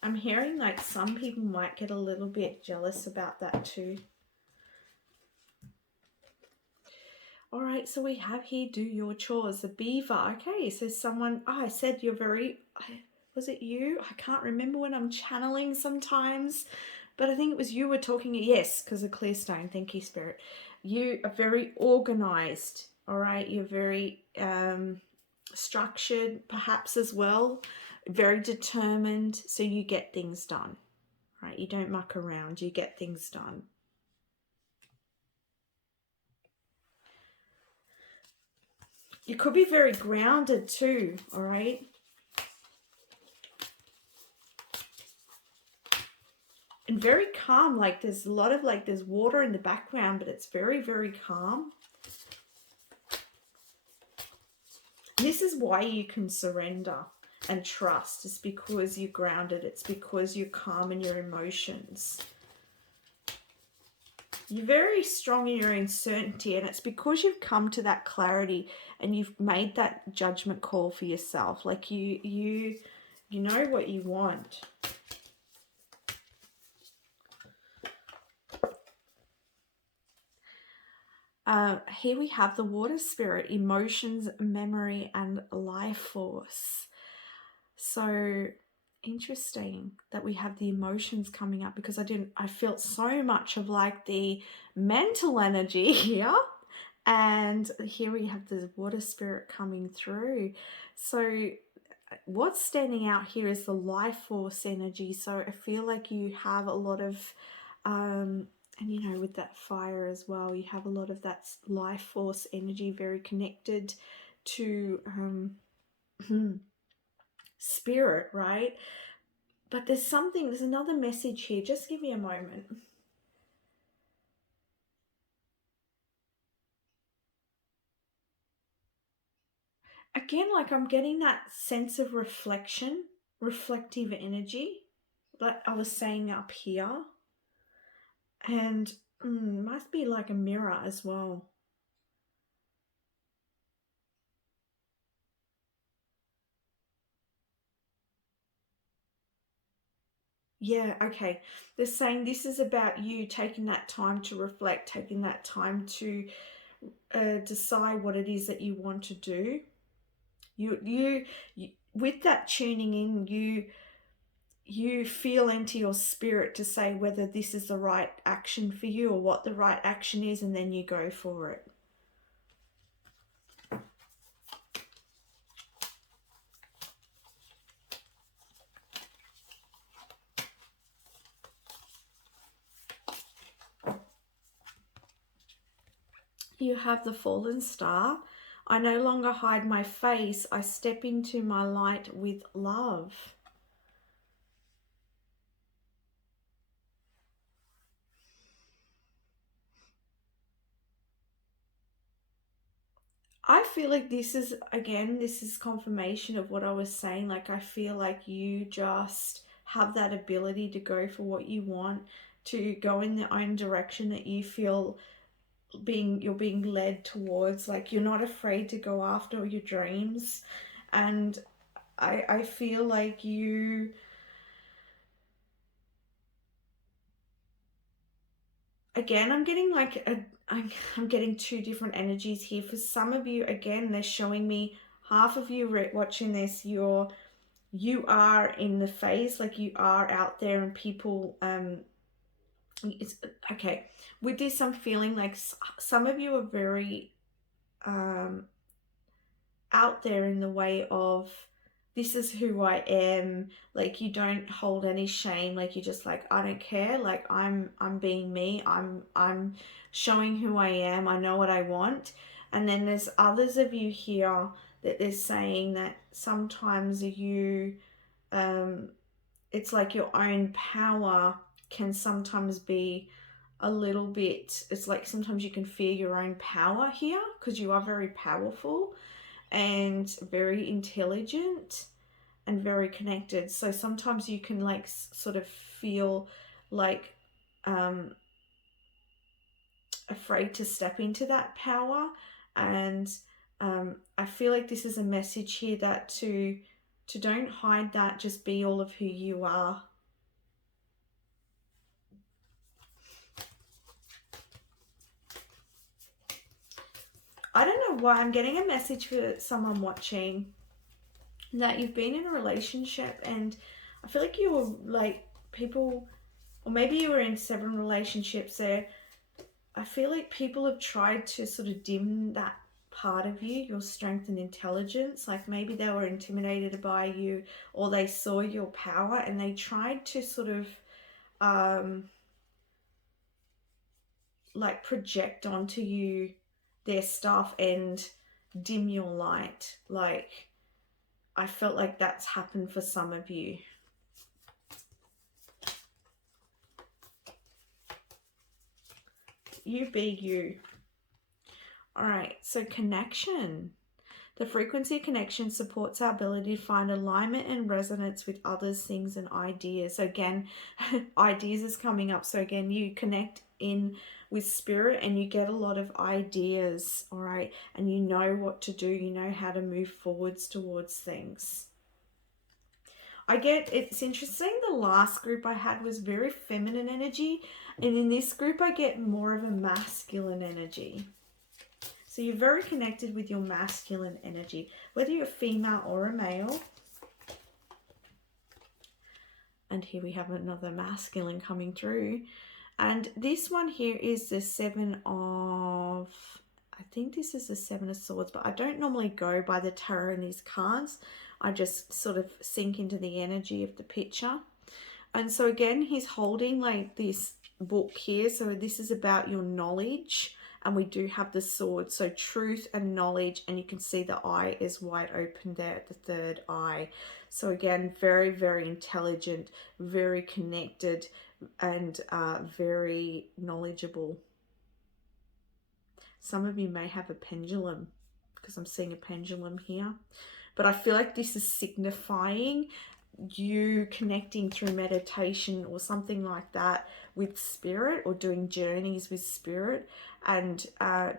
I'm hearing like some people might get a little bit jealous about that too. All right, so we have here, do your chores, the beaver. Okay, so someone, I said you're very, was it you? I can't remember when I'm channeling sometimes, but I think it was you were talking, yes, because of clear stone. Thank you, Spirit. You are very organized, all right? You're very structured, perhaps as well. Very determined, so you get things done, right? You don't muck around, you get things done. You could be very grounded too, all right? And very calm, like there's a lot of like there's water in the background, but it's very, very calm. This is why you can surrender. and trust. It's because you're grounded. It's because you're calm in your emotions. You're very strong in your own certainty, and it's because you've come to that clarity and you've made that judgment call for yourself. Like you know what you want. Here we have the water spirit, emotions, memory, and life force. So interesting that we have the emotions coming up, because I felt so much of like the mental energy here, and here we have the water spirit coming through. So what's standing out here is the life force energy. So I feel like you have a lot of and you know, with that fire as well, you have a lot of that life force energy, very connected to spirit, right? But there's another message here. Just give me a moment. Again, like I'm getting that sense of reflection, reflective energy, like I was saying up here. And must be like a mirror as well. Yeah, okay. They're saying this is about you taking that time to reflect, taking that time to decide what it is that you want to do. You with that tuning in, you feel into your spirit to say whether this is the right action for you or what the right action is, and then you go for it. You have the fallen star. I no longer hide my face. I step into my light with love. I feel like this is confirmation of what I was saying. Like, I feel like you just have that ability to go for what you want, to go in the own direction that you feel you're being led towards. Like, you're not afraid to go after your dreams. And I feel like you, again, I'm getting like I'm getting two different energies here. For some of you, again, they're showing me, half of you watching this, you are in the phase, like you are out there, and people it's okay. With this, I'm feeling like some of you are very out there in the way of, this is who I am. Like, you don't hold any shame. Like, you're just like, I don't care. Like, I'm being me. I'm showing who I am. I know what I want. And then there's others of you here that they're saying that sometimes you it's like your own power can sometimes be a little bit, it's like sometimes you can fear your own power here, because you are very powerful and very intelligent and very connected. So sometimes you can like sort of feel like afraid to step into that power. And I feel like this is a message here that to don't hide that, just be all of who you are. I don't know why I'm getting a message for someone watching that you've been in a relationship, and I feel like you were like people, or maybe you were in several relationships there. I feel like people have tried to sort of dim that part of you, your strength and intelligence. Like, maybe they were intimidated by you, or they saw your power and they tried to sort of like project onto you their stuff and dim your light. Like, I felt like that's happened for some of you. You be you. All right, so connection. The frequency connection supports our ability to find alignment and resonance with others, things, and ideas. So again, ideas is coming up. So again, you connect in with spirit and you get a lot of ideas, all right? And you know what to do. You know how to move forwards towards things. It's interesting, the last group I had was very feminine energy. And in this group, I get more of a masculine energy. So you're very connected with your masculine energy, whether you're a female or a male. And here we have another masculine coming through. And this one here is the Seven of... I think this is the Seven of Swords, but I don't normally go by the tarot in these cards. I just sort of sink into the energy of the picture. And so again, he's holding like this book here. So this is about your knowledge. And we do have the sword, so truth and knowledge, and you can see the eye is wide open there at the third eye. So again, very, very intelligent, very connected, and very knowledgeable. Some of you may have a pendulum, because I'm seeing a pendulum here. But I feel like this is signifying you connecting through meditation or something like that with spirit, or doing journeys with spirit, and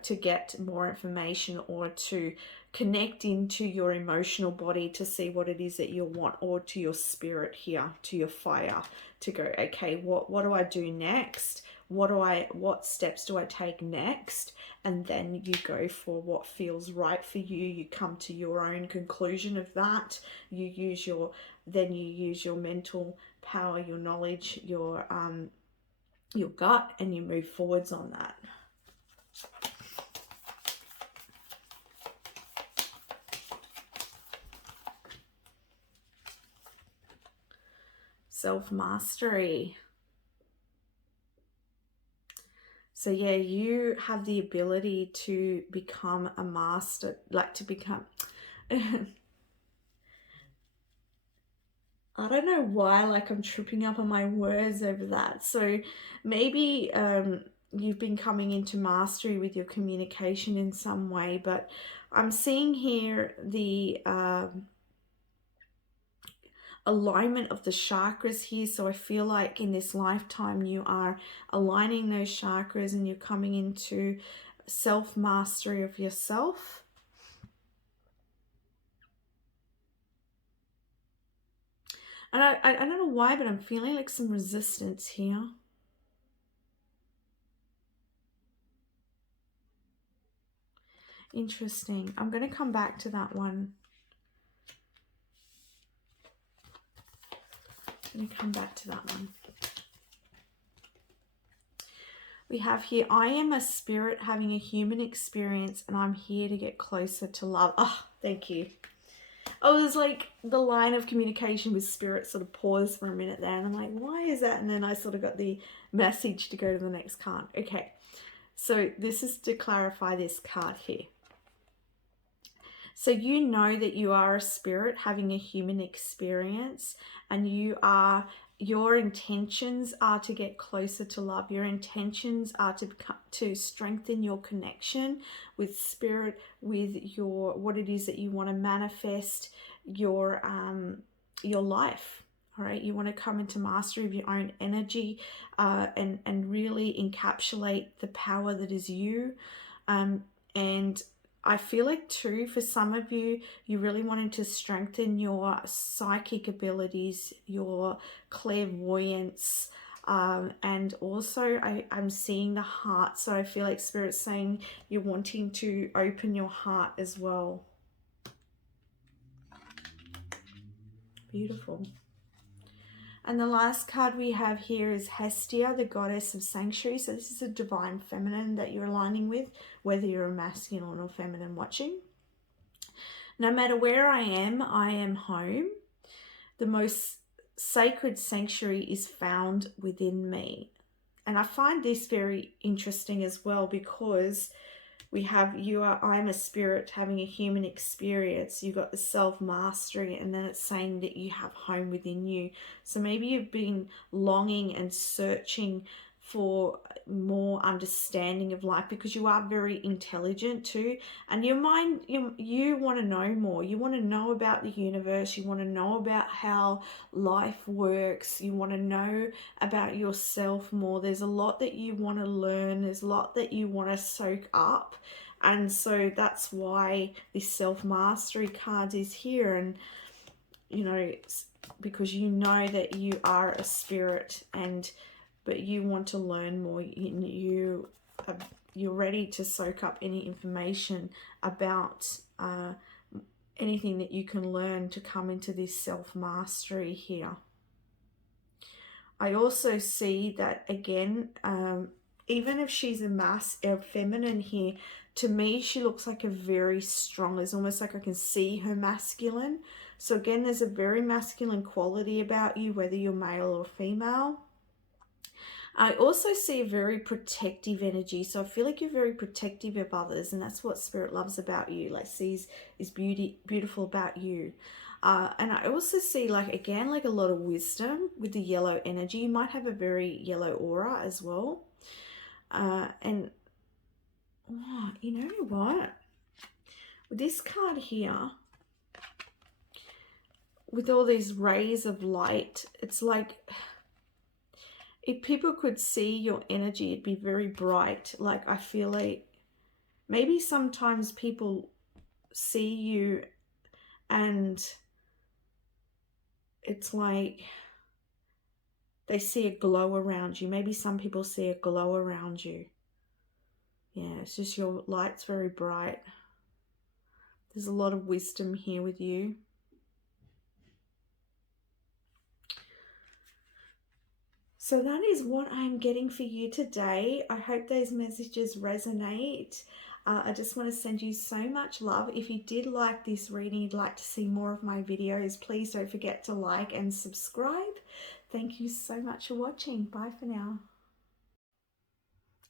to get more information or to connect into your emotional body to see what it is that you want, or to your spirit here, to your fire, to go, okay, what do I do next? What steps do I take next? And then you go for what feels right for you. You come to your own conclusion of that. You use your mental power, your knowledge, your gut, and you move forwards on that. Self-mastery. So yeah, you have the ability to become a master, like to become... I don't know why, like I'm tripping up on my words over that. So maybe you've been coming into mastery with your communication in some way, but I'm seeing here the alignment of the chakras here. So I feel like in this lifetime you are aligning those chakras and you're coming into self-mastery of yourself. And I don't know why, but I'm feeling like some resistance here. Interesting. I'm going to come back to that one. I'm going to come back to that one. We have here, I am a spirit having a human experience and I'm here to get closer to love. Oh, thank you. Oh, there's like the line of communication with spirit sort of paused for a minute there. And I'm like, why is that? And then I sort of got the message to go to the next card. Okay, so this is to clarify this card here. So you know that you are a spirit having a human experience, and your intentions are to get closer to love. Your intentions are to strengthen your connection with spirit, with your what it is that you want to manifest, your life. All right, you want to come into mastery of your own energy, and really encapsulate the power that is you, and I feel like too, for some of you, you really wanted to strengthen your psychic abilities, your clairvoyance, and also I'm seeing the heart. So I feel like Spirit's saying you're wanting to open your heart as well. Beautiful. And the last card we have here is Hestia, the goddess of sanctuary. So this is a divine feminine that you're aligning with, whether you're a masculine or feminine watching. No matter where I am home. The most sacred sanctuary is found within me. And I find this very interesting as well, because we have I'm a spirit having a human experience. You've got the self-mastery, and then it's saying that you have home within you. So maybe you've been longing and searching for more understanding of life, because you are very intelligent too, and your mind, you want to know more. You want to know about the universe, you want to know about how life works, you want to know about yourself more. There's a lot that you want to learn, there's a lot that you want to soak up, and so that's why this self-mastery card is here. And you know, because you know that you are a spirit, and but you want to learn more. You're ready to soak up any information about anything that you can learn to come into this self-mastery here. I also see that again, even if she's a feminine here, to me she looks like a very strong, it's almost like I can see her masculine. So again, there's a very masculine quality about you, whether you're male or female. I also see a very protective energy. So I feel like you're very protective of others, and that's what Spirit loves about you. Like sees is beautiful about you. And I also see, like, again, like a lot of wisdom with the yellow energy. You might have a very yellow aura as well. And oh, you know what? With this card here, with all these rays of light, it's like if people could see your energy, it'd be very bright. Like, I feel like maybe sometimes people see you and it's like they see a glow around you. Maybe some people see a glow around you. Yeah, it's just your light's very bright. There's a lot of wisdom here with you. So that is what I'm getting for you today. I hope those messages resonate. I just want to send you so much love. If you did like this reading, you'd like to see more of my videos, please don't forget to like and subscribe. Thank you so much for watching. Bye for now.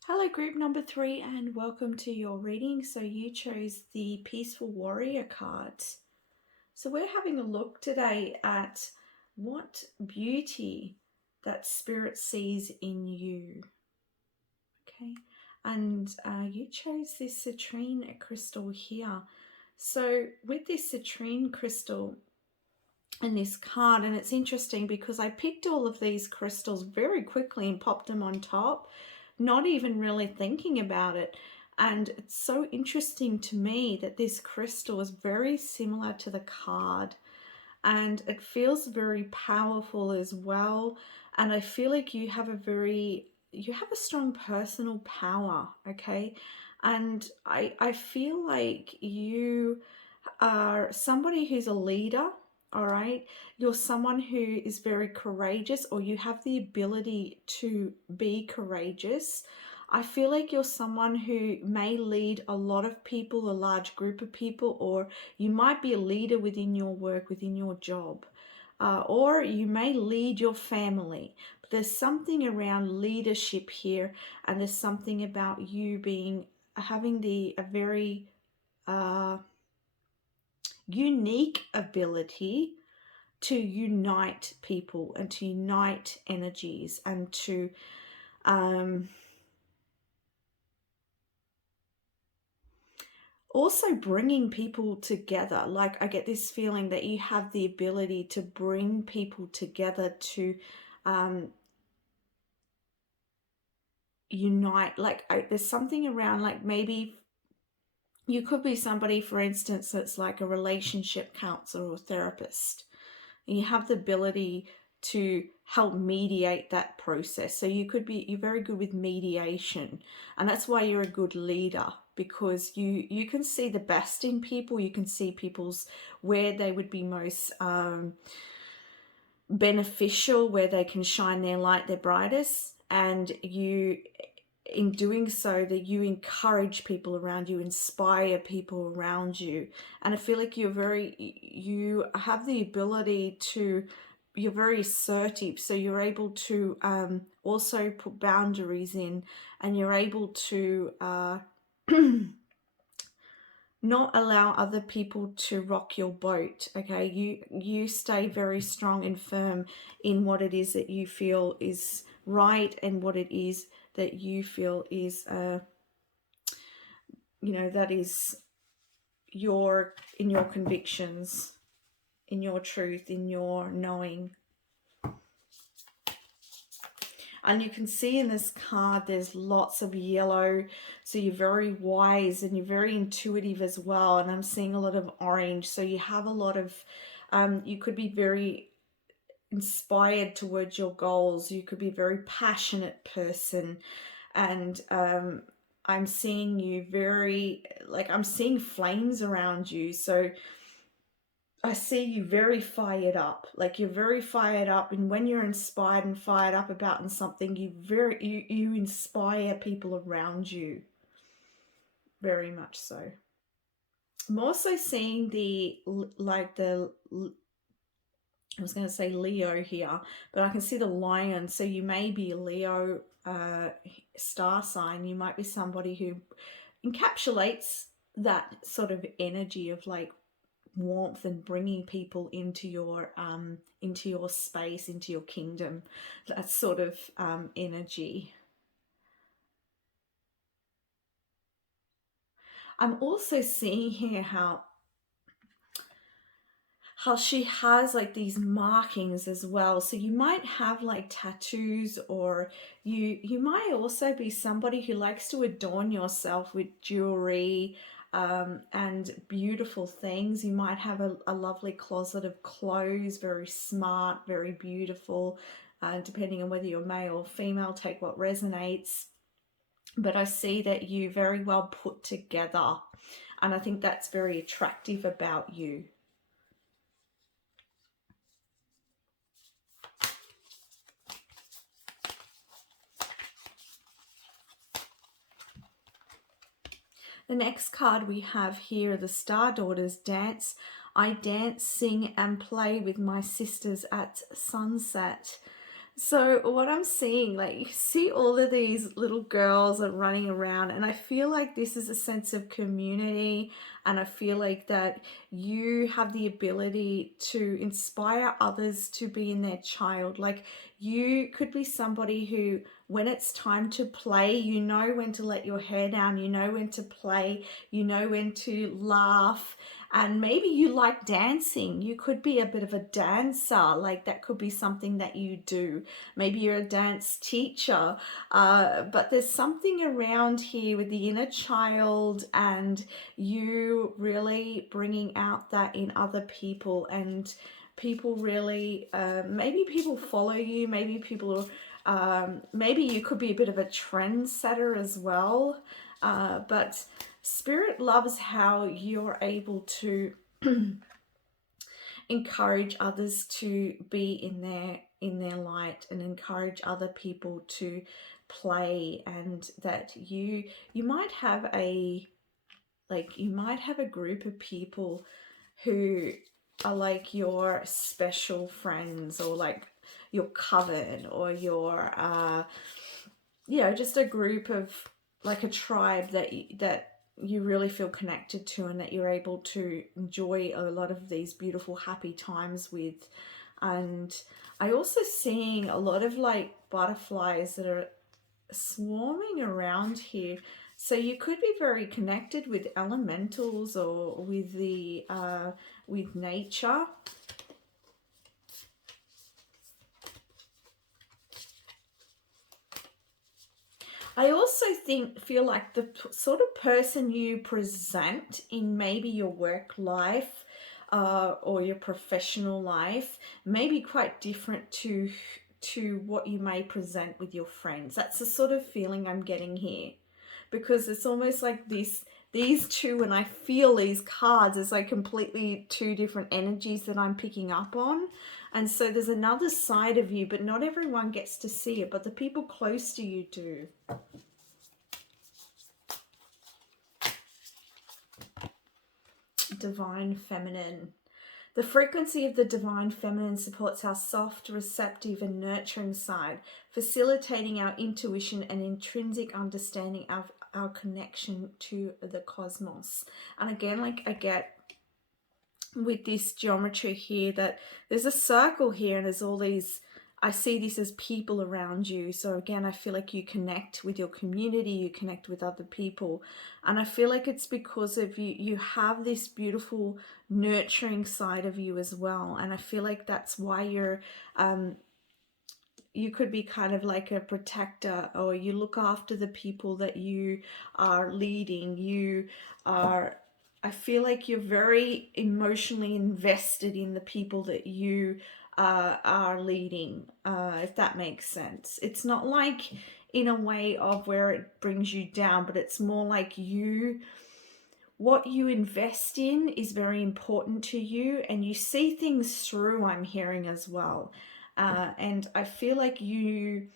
Hello group number 3, and welcome to your reading. So you chose the Peaceful Warrior card. So we're having a look today at what beauty that Spirit sees in you. Okay, and you chose this citrine crystal here. So with this citrine crystal and this card, and it's interesting because I picked all of these crystals very quickly and popped them on top, not even really thinking about it. And it's so interesting to me that this crystal is very similar to the card, and it feels very powerful as well. And I feel like you have a strong personal power, okay? And I feel like you are somebody who's a leader, all right? You're someone who is very courageous, or you have the ability to be courageous. I feel like you're someone who may lead a lot of people, a large group of people, or you might be a leader within your work, within your job, or you may lead your family. But there's something around leadership here, and there's something about you having a very unique ability to unite people and to unite energies and to also bringing people together. Like, I get this feeling that you have the ability to bring people together to unite. Like, there's something around, like, maybe you could be somebody, for instance, that's like a relationship counselor or therapist, and you have the ability to help mediate that process. So you're very good with mediation, and that's why you're a good leader, because you can see the best in people. You can see where they would be most beneficial, where they can shine their light their brightest, and in doing so, that you encourage people around you, inspire people around you. And I feel like you have the ability to, you're very assertive, so you're able to also put boundaries in, and you're able to not allow other people to rock your boat. Okay, you stay very strong and firm in what it is that you feel is right, and what it is that you feel is that is in your convictions, in your truth, in your knowing. And you can see in this card there's lots of yellow, so you're very wise and you're very intuitive as well. And I'm seeing a lot of orange, so you have a lot of you could be very inspired towards your goals. You could be a very passionate person, and I'm seeing you very, like, I'm seeing flames around you. So I see you very fired up, like you're very fired up, and when you're inspired and fired up about something, you inspire people around you, very much so. I'm also seeing I was going to say Leo here, but I can see the lion. So you may be a Leo star sign. You might be somebody who encapsulates that sort of energy of like warmth and bringing people into your space, into your kingdom, that sort of energy. I'm also seeing here how she has like these markings as well. So you might have like tattoos, or you might also be somebody who likes to adorn yourself with jewelry and beautiful things. You might have a lovely closet of clothes, very smart, very beautiful, depending on whether you're male or female, take what resonates. But I see that you very well put together, and I think that's very attractive about you. The next card we have here, the Star Daughters dance. I dance, sing, and play with my sisters at sunset. So what I'm seeing, like, you see all of these little girls are running around, and I feel like this is a sense of community, and I feel like that you have the ability to inspire others to be in their child. Like, you could be somebody who, when it's time to play, you know when to let your hair down, you know when to play, you know when to laugh. And maybe you like dancing. You could be a bit of a dancer. Like, that could be something that you do. Maybe you're a dance teacher. But there's something around here with the inner child, and you really bringing out that in other people, and people really, maybe people follow you, maybe people maybe you could be a bit of a trendsetter as well, but Spirit loves how you're able to encourage others to be in their light, and encourage other people to play, and that you might have a group of people who are like your special friends, or like your coven, or your just a group of, like, a tribe that you really feel connected to, and that you're able to enjoy a lot of these beautiful happy times with. And I also seeing a lot of like butterflies that are swarming around here. So you could be very connected with elementals, or with the with nature. I also feel like the sort of person you present in maybe your work life or your professional life may be quite different to what you may present with your friends. That's the sort of feeling I'm getting here, because it's almost like these two, when I feel these cards, it's like completely two different energies that I'm picking up on. And so there's another side of you, but not everyone gets to see it, but the people close to you do. Divine Feminine. The frequency of the Divine Feminine supports our soft, receptive, and nurturing side, facilitating our intuition and intrinsic understanding our connection to the cosmos. And again, like I get with this geometry here that there's a circle here and there's all these, I see this as people around you. So again, I feel like you connect with your community, you connect with other people. And I feel like it's because of you have this beautiful nurturing side of you as well. And I feel like that's why you could be kind of like a protector, or you look after the people that you are leading. You are, I feel like you're very emotionally invested in the people that you are leading, if that makes sense. It's not like in a way of where it brings you down, but it's more like what you invest in is very important to you, and you see things through, I'm hearing as well. And I feel like you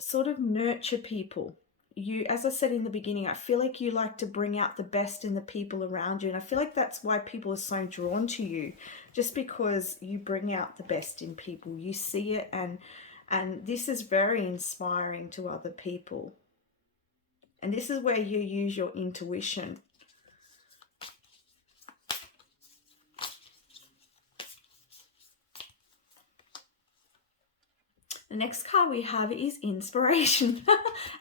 sort of nurture people. You, as I said in the beginning, I feel like you like to bring out the best in the people around you, and I feel like that's why people are so drawn to you, just because you bring out the best in people. You see it, and this is very inspiring to other people. And this is where you use your intuition. The next card we have is inspiration.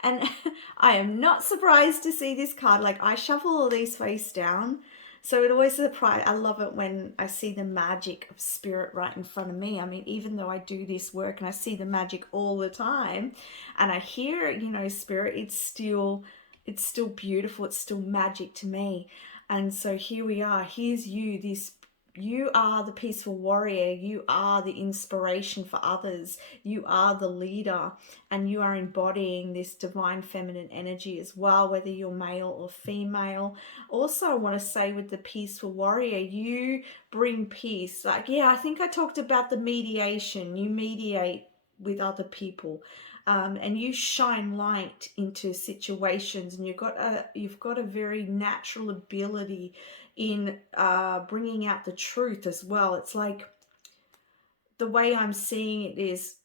And I am not surprised to see this card. Like, I shuffle all these face down. So it always surprise. I love it when I see the magic of spirit right in front of me. I mean, even though I do this work and I see the magic all the time, and I hear, you know, spirit, it's still beautiful. It's still magic to me. And so here we are. Here's you, you are the peaceful warrior. You are the inspiration for others. You are the leader, and you are embodying this divine feminine energy as well, whether you're male or female. Also, I want to say with the peaceful warrior, you bring peace. Like, yeah, I think I talked about the mediation. You mediate with other people. And you shine light into situations, and you've got a very natural ability in bringing out the truth as well. It's like, the way I'm seeing it is,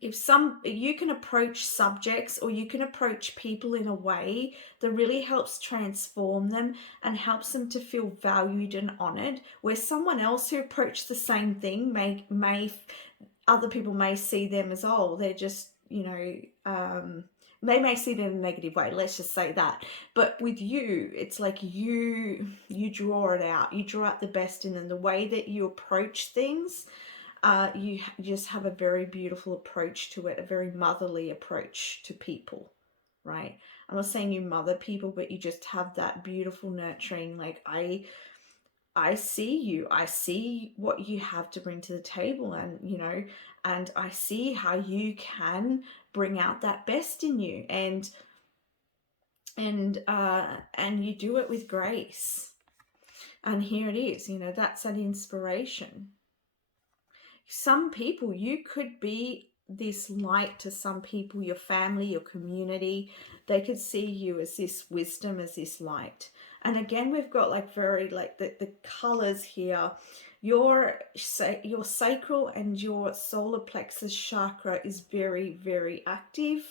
you can approach subjects, or you can approach people in a way that really helps transform them and helps them to feel valued and honored, where someone else who approached the same thing may other people may see them as, oh, they're just, you know, they may see it in a negative way, let's just say that. But with you, it's like you draw it out. You draw out the best in them. The way that you approach things, you just have a very beautiful approach to it, a very motherly approach to people, right? I'm not saying you mother people, but you just have that beautiful nurturing, like, I see you, I see what you have to bring to the table, and, you know, and I see how you can bring out that best in you, and you do it with grace. And here it is, you know, that's an inspiration. Some people, you could be this light to some people, your family, your community. They could see you as this wisdom, as this light. And again, we've got like very, like the colors here. Your sacral and your solar plexus chakra is very, very active.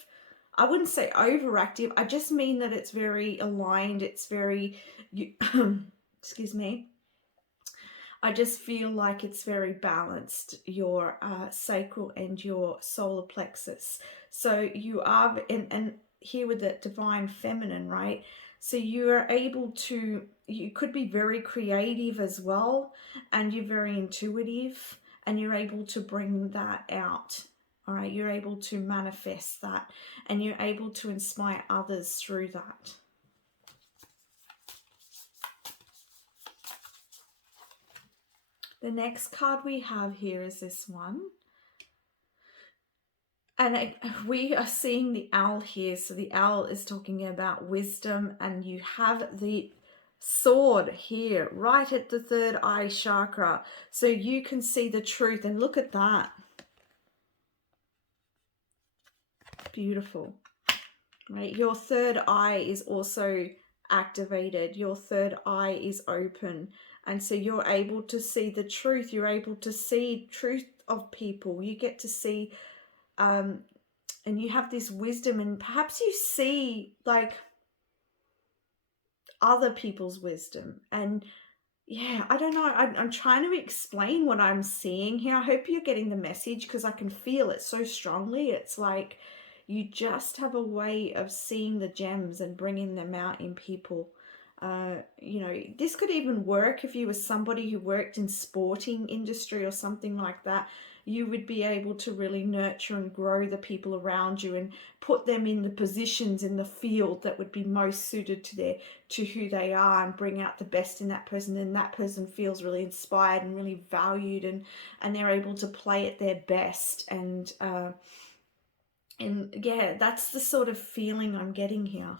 I wouldn't say overactive. I just mean that it's very aligned. It's very, excuse me. I just feel like it's very balanced, your sacral and your solar plexus. So you are, and here with the divine feminine, right? So you are able to, you could be very creative as well, and you're very intuitive, and you're able to bring that out. All right, you're able to manifest that, and you're able to inspire others through that. The next card we have here is this one. And we are seeing the owl here. So the owl is talking about wisdom, and you have the sword here, right at the third eye chakra. So you can see the truth, and look at that. Beautiful, right? Your third eye is also activated. Your third eye is open. And so you're able to see the truth. You're able to see truth of people. You get to see and you have this wisdom, and perhaps you see like other people's wisdom. And yeah, I don't know, I'm trying to explain what I'm seeing here. I hope you're getting the message, because I can feel it so strongly. It's like you just have a way of seeing the gems and bringing them out in people. You know, this could even work if you were somebody who worked in sporting industry or something like that. You would be able to really nurture and grow the people around you and put them in the positions in the field that would be most suited to who they are, and bring out the best in that person. And that person feels really inspired and really valued, and they're able to play at their best. And yeah, that's the sort of feeling I'm getting here.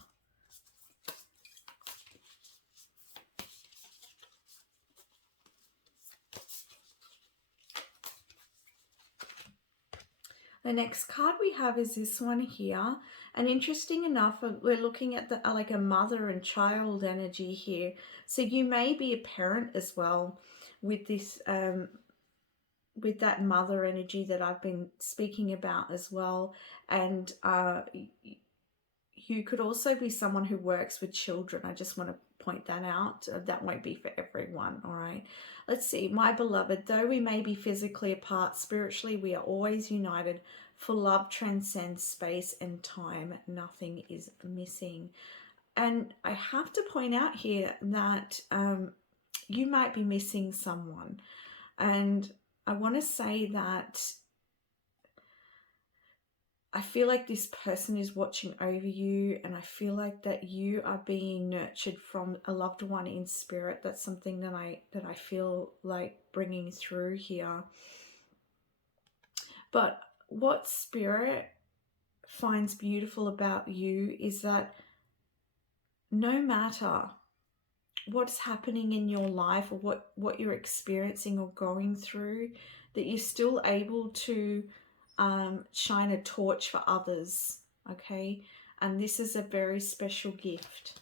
The next card we have is this one here. And interesting enough, we're looking at the like a mother and child energy here. So you may be a parent as well with this, with that mother energy that I've been speaking about as well. And you could also be someone who works with children. I just want to point that out. That won't be for everyone, all right? Let's see. My beloved, though we may be physically apart, spiritually we are always united, for love transcends space and time. Nothing is missing. And I have to point out here that you might be missing someone. And I want to say that I feel like this person is watching over you, and I feel like that you are being nurtured from a loved one in spirit. That's something that I feel like bringing through here. But what spirit finds beautiful about you is that no matter what's happening in your life, or what you're experiencing or going through, that you're still able to shine a torch for others, okay? And this is a very special gift.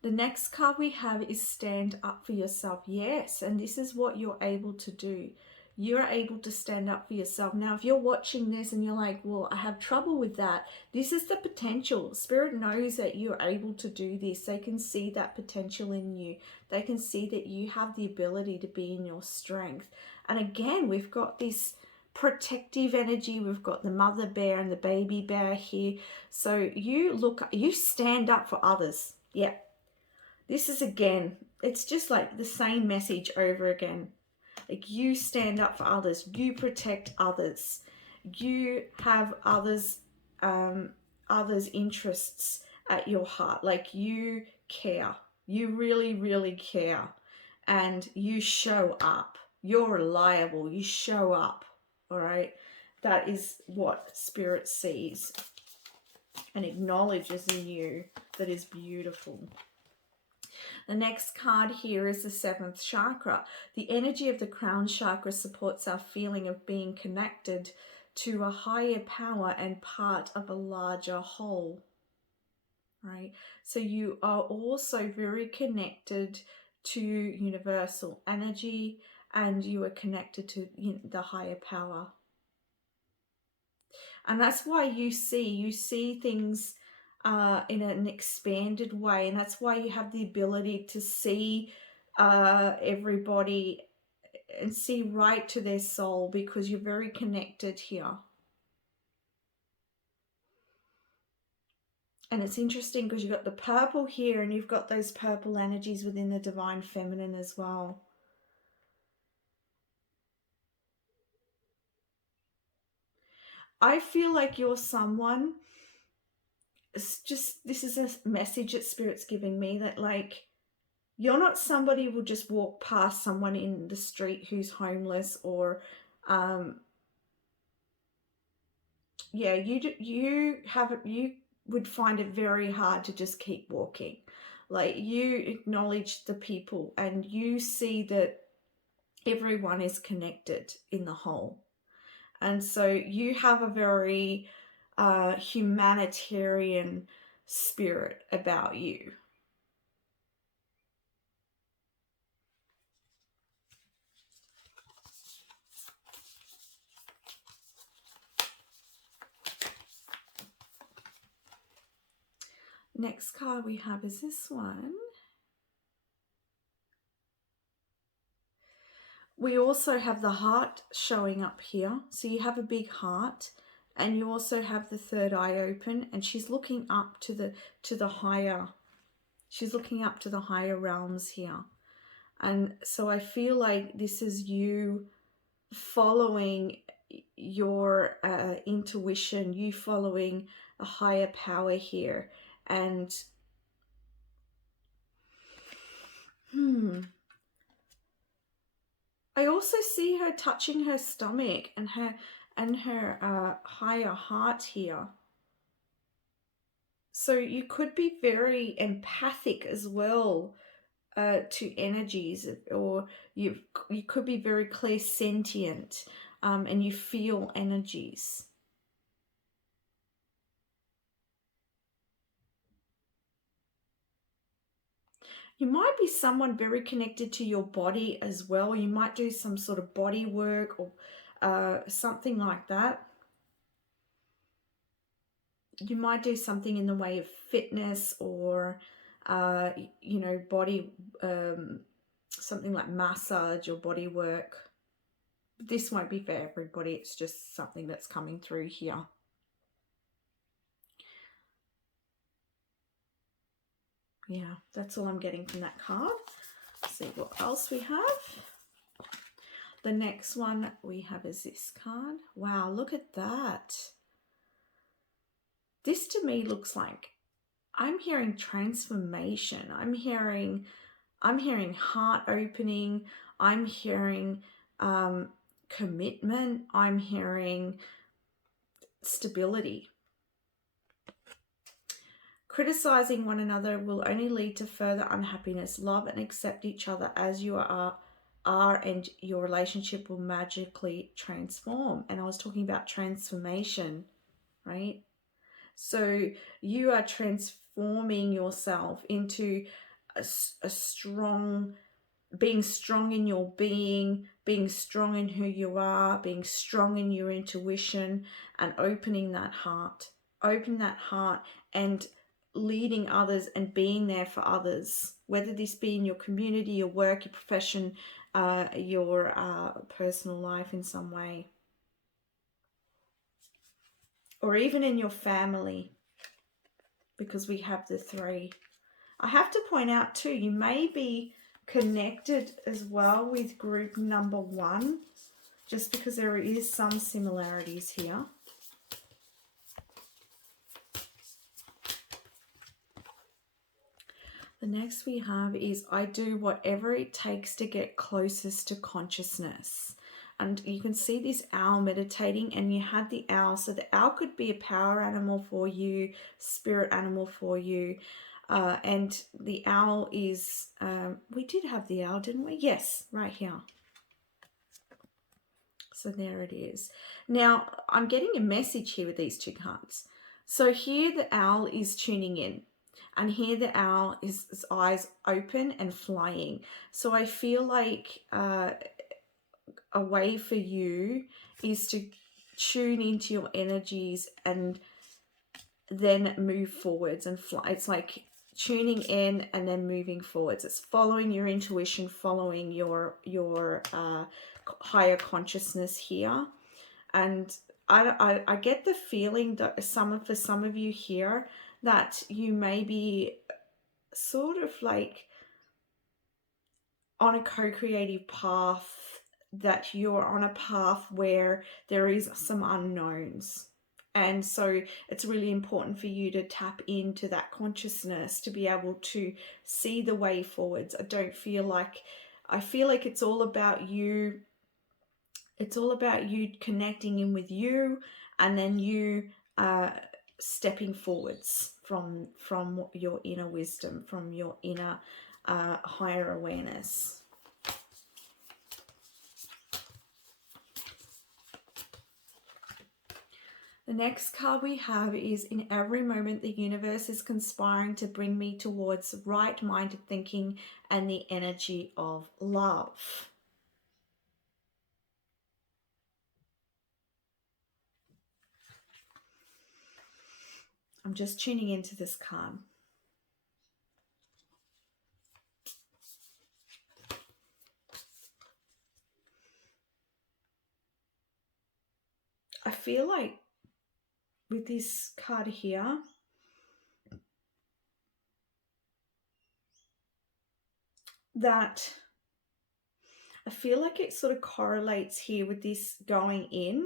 The next card we have is stand up for yourself. Yes, and this is what you're able to do. You're able to stand up for yourself. Now, if you're watching this and you're like, well, I have trouble with that, this is the potential. Spirit knows that you're able to do this. They can see that potential in you. They can see that you have the ability to be in your strength. And again, we've got this protective energy. We've got the mother bear and the baby bear here. So you stand up for others. Yeah. This is, again, it's just like the same message over again. Like, you stand up for others, you protect others, you have others' interests at your heart. Like, you care, you really, really care, and you show up. You're reliable, you show up, all right? That is what Spirit sees and acknowledges in you. That is beautiful. The next card here is the 7th chakra. The energy of the crown chakra supports our feeling of being connected to a higher power and part of a larger whole, right? So you are also very connected to universal energy, and you are connected to the higher power. And that's why you see things in an expanded way, and that's why you have the ability to see everybody and see right to their soul, because you're very connected here. And it's interesting because you've got the purple here, and you've got those purple energies within the divine feminine as well. I feel like you're someone, it's just, this is a message that Spirit's giving me, that like, you're not somebody who will just walk past someone in the street who's homeless, or yeah, you would find it very hard to just keep walking. Like, you acknowledge the people, and you see that everyone is connected in the whole. And so you have a very humanitarian spirit about you. Next card we have is this one. We also have the heart showing up here. So you have a big heart, and you also have the third eye open, and she's looking up to the higher. She's looking up to the higher realms here. And so I feel like this is you following your intuition, you following a higher power here. And I also see her touching her stomach and her higher heart here. So you could be very empathic as well to energies, or you could be very clairsentient, and you feel energies. You might be someone very connected to your body as well. You might do some sort of body work or something like that. You might do something in the way of fitness or, you know, body, something like massage or body work. This won't be for everybody. It's just something that's coming through here. Yeah, that's all I'm getting from that card. Let's see what else we have. The next one we have is this card. Wow, look at that. This to me looks like, I'm hearing transformation. I'm hearing heart opening. I'm hearing commitment. I'm hearing stability. Criticizing one another will only lead to further unhappiness. Love and accept each other as you are, and your relationship will magically transform. And I was talking about transformation, right? So you are transforming yourself into a strong, being strong in your being strong in who you are, being strong in your intuition, and opening that heart. Open that heart and leading others and being there for others, whether this be in your community, your work, your profession, your personal life in some way, or even in your family, because we have the three. I have to point out too, you may be connected as well with group number 1, just because there is some similarities here. The next we have is, I do whatever it takes to get closest to consciousness. And you can see this owl meditating, and you had the owl. So the owl could be a power animal for you, spirit animal for you. And the owl is, we did have the owl, didn't we? Yes, right here. So there it is. Now, I'm getting a message here with these two cards. So here the owl is tuning in. And here the owl is its eyes open and flying. So I feel like a way for you is to tune into your energies and then move forwards and fly. It's like tuning in and then moving forwards. It's following your intuition, following your higher consciousness here. And I get the feeling that for some of you here, that you may be sort of like on a co-creative path, that you're on a path where there is some unknowns. And so it's really important for you to tap into that consciousness to be able to see the way forwards. I feel like it's all about you. It's all about you connecting in with you, and then you stepping forwards from your inner wisdom, from your inner higher awareness. The next card we have is, in every moment the universe is conspiring to bring me towards right-minded thinking and the energy of love. I'm just tuning into this card. I feel like with this card here, that I feel like it sort of correlates here with this going in.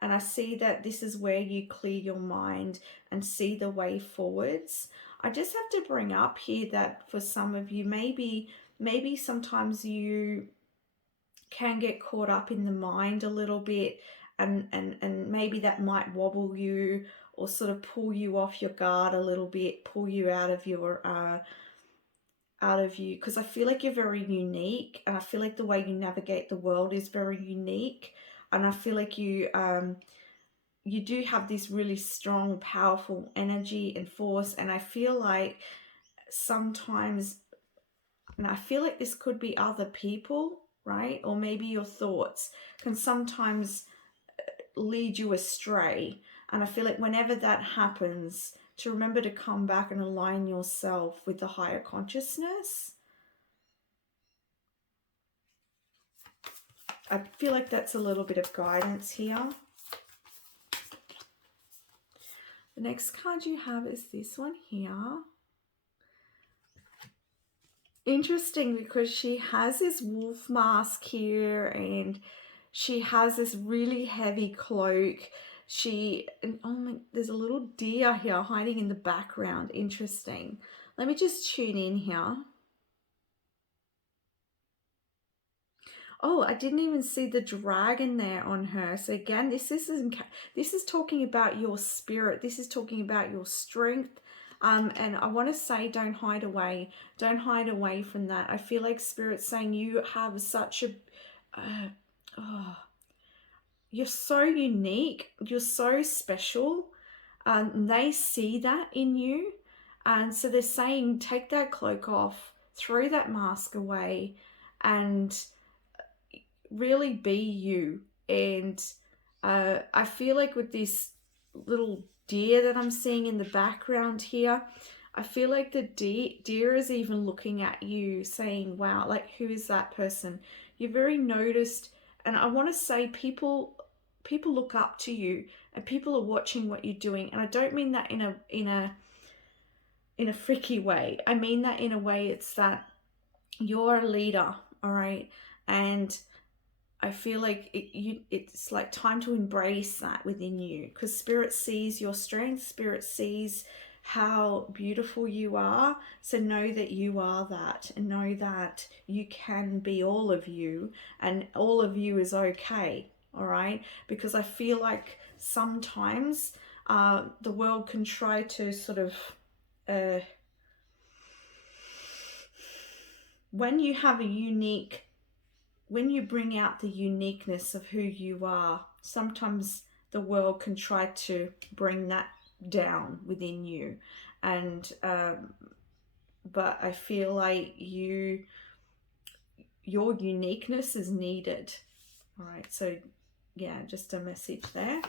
And I see that this is where you clear your mind and see the way forwards. I just have to bring up here that for some of you, maybe sometimes you can get caught up in the mind a little bit, and maybe that might wobble you or sort of pull you off your guard a little bit, pull you out of you, because I feel like you're very unique, and I feel like the way you navigate the world is very unique, and I feel like you do have this really strong, powerful energy and force, and I feel like sometimes, and I feel like this could be other people, right? Or maybe your thoughts can sometimes lead you astray. And I feel like whenever that happens, to remember to come back and align yourself with the higher consciousness. I feel like that's a little bit of guidance here. The next card you have is this one here. Interesting, because she has this wolf mask here, and she has this really heavy cloak. There's a little deer here hiding in the background. Interesting. Let me just tune in here. Oh, I didn't even see the dragon there on her. So again, this is talking about your spirit. This is talking about your strength. And I want to say, don't hide away. Don't hide away from that. I feel like Spirit's saying you have such a... you're so unique. You're so special. They see that in you. And so they're saying, take that cloak off, throw that mask away, and really be you. And I feel like with this little deer that I'm seeing in the background here, I feel like the deer is even looking at you saying, wow, like, who is that person? You're very noticed. And I want to say people look up to you, and people are watching what you're doing. And I don't mean that in a freaky way. I mean that in a way it's that you're a leader, all right? And I feel like it's like time to embrace that within you, because Spirit sees your strength. Spirit sees how beautiful you are. So know that you are that, and know that you can be all of you, and all of you is okay. All right? Because I feel like sometimes the world can try to sort of when you bring out the uniqueness of who you are, sometimes the world can try to bring that down within you. And but I feel like your uniqueness is needed. All right, so yeah, just a message there.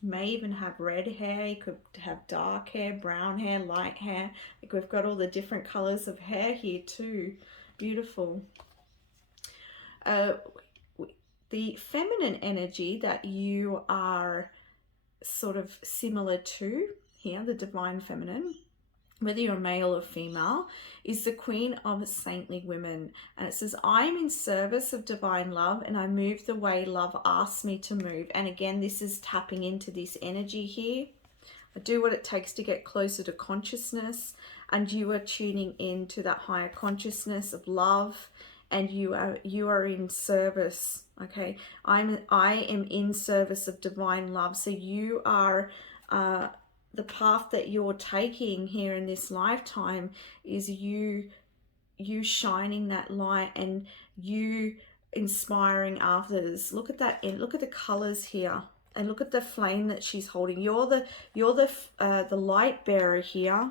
You may even have red hair, you could have dark hair, brown hair, light hair. Like, we've got all the different colors of hair here too. Beautiful. The feminine energy that you are sort of similar to here, the divine feminine, whether you're male or female, is the Queen of Saintly Women. And it says, I am in service of divine love, and I move the way love asks me to move. And again, this is tapping into this energy here. I do what it takes to get closer to consciousness, and you are tuning into that higher consciousness of love, and you are in service. Okay, I am in service of divine love. So you are the path that you're taking here in this lifetime is you shining that light, and you inspiring others. Look at that, and look at the colors here, and look at the flame that she's holding. You're the light bearer here.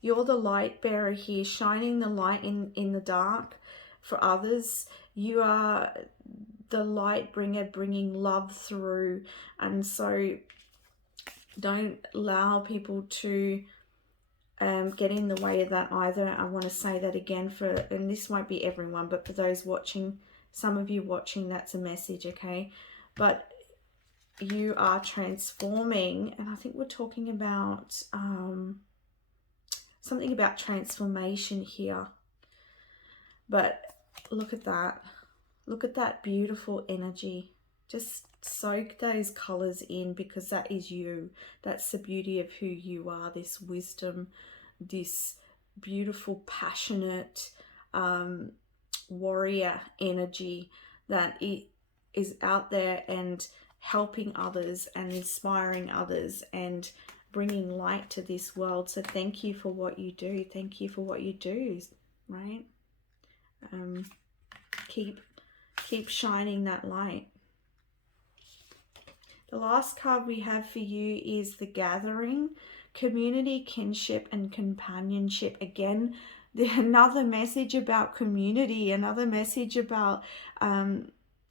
You're the light bearer here, shining the light in the dark for others. You are the light bringer, bringing love through. And so don't allow people to get in the way of that either. I want to say that again and this won't be everyone, but for those watching, some of you watching, that's a message, okay? But you are transforming, and I think we're talking about something about transformation here. But look at that. Look at that beautiful energy. Just soak those colors in, because that is you. That's the beauty of who you are, this wisdom, this beautiful, passionate warrior energy that it is out there and helping others and inspiring others and bringing light to this world. So thank you for what you do. Thank you for what you do, right? Keep shining that light. The last card we have for you is the Gathering, community, kinship, and companionship. Again, another message about community, another message about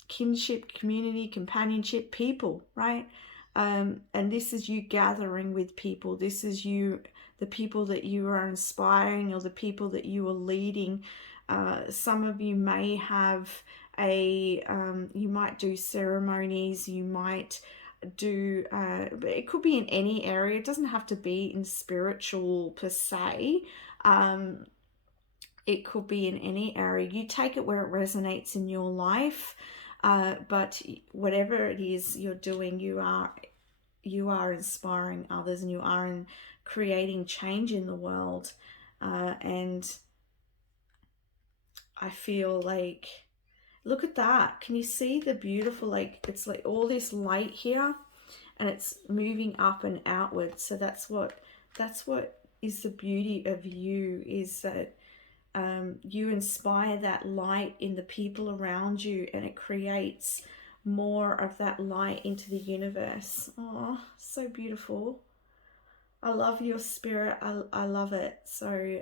kinship, community, companionship, people, right? And this is you gathering with people. This is you, the people that you are inspiring, or the people that you are leading. Some of you may have you might do ceremonies, you might do, it could be in any area. It doesn't have to be in spiritual per se. It could be in any area. You take it where it resonates in your life. But whatever it is you're doing, you are inspiring others, and you are creating change in the world. And I feel like, look at that. Can you see the beautiful, like, it's like all this light here, and it's moving up and outward. So that's what is the beauty of you, is that you inspire that light in the people around you, and it creates more of that light into the universe. Oh, so beautiful. I love your spirit. I love it. So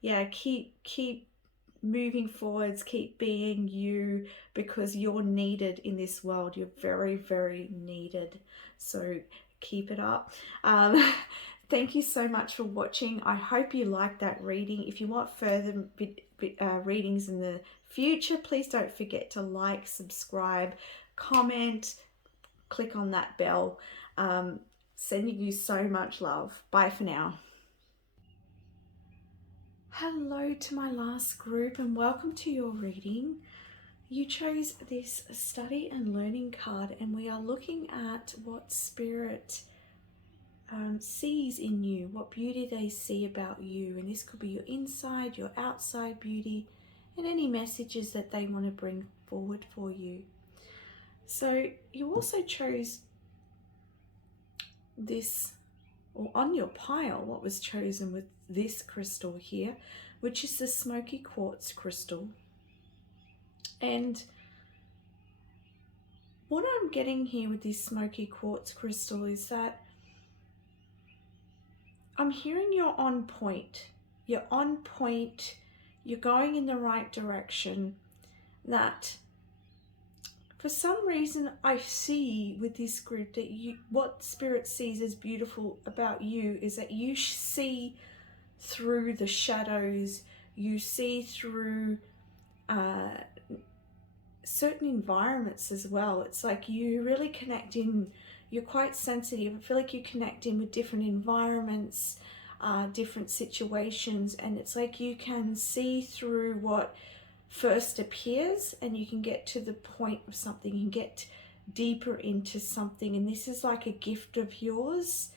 yeah, keep moving forwards, keep being you, because you're needed in this world. You're very, very needed. So keep it up. Thank you so much for watching. I hope you liked that reading. If you want further readings in the future, please don't forget to like, subscribe, comment, click on that bell. Sending you so much love. Bye for now. Hello to my last group, and welcome to your reading. You chose this study and learning card, and we are looking at what Spirit sees in you, what beauty they see about you. And this could be your inside, your outside beauty, and any messages that they want to bring forward for you. So you also chose this, or on your pile, what was chosen with this crystal here, which is the smoky quartz crystal. And what I'm getting here with this smoky quartz crystal is that I'm hearing you're on point. You're on point. You're going in the right direction. That for some reason I see with this group that what Spirit sees as beautiful about you is that you see through the shadows. You see through certain environments as well. It's like you really connect in. You're quite sensitive. I feel like you connect in with different environments, different situations, and it's like you can see through what first appears, and you can get to the point of something. You can get deeper into something, and this is like a gift of yours.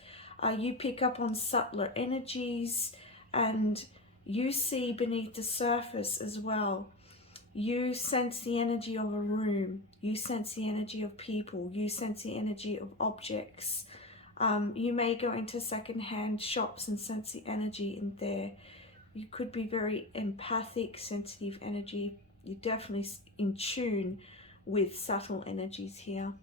You pick up on subtler energies, and you see beneath the surface as well. You sense the energy of a room. You sense the energy of people. You sense the energy of objects. You may go into secondhand shops and sense the energy in there. You could be very empathic, sensitive energy. You're definitely in tune with subtle energies here.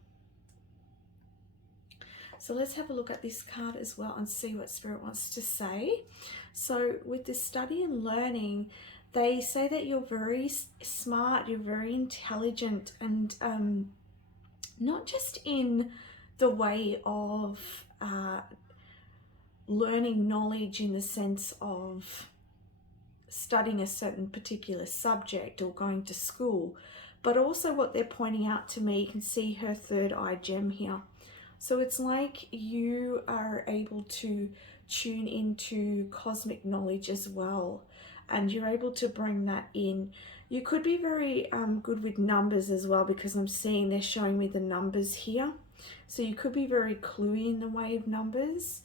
So let's have a look at this card as well and see what Spirit wants to say. So with the study and learning, they say that you're very smart, you're very intelligent, and not just in the way of learning knowledge in the sense of studying a certain particular subject or going to school. But also what they're pointing out to me, you can see her third eye gem here. So it's like you are able to tune into cosmic knowledge as well, and you're able to bring that in. You could be very good with numbers as well, because I'm seeing they're showing me the numbers here. So you could be very cluey in the way of numbers.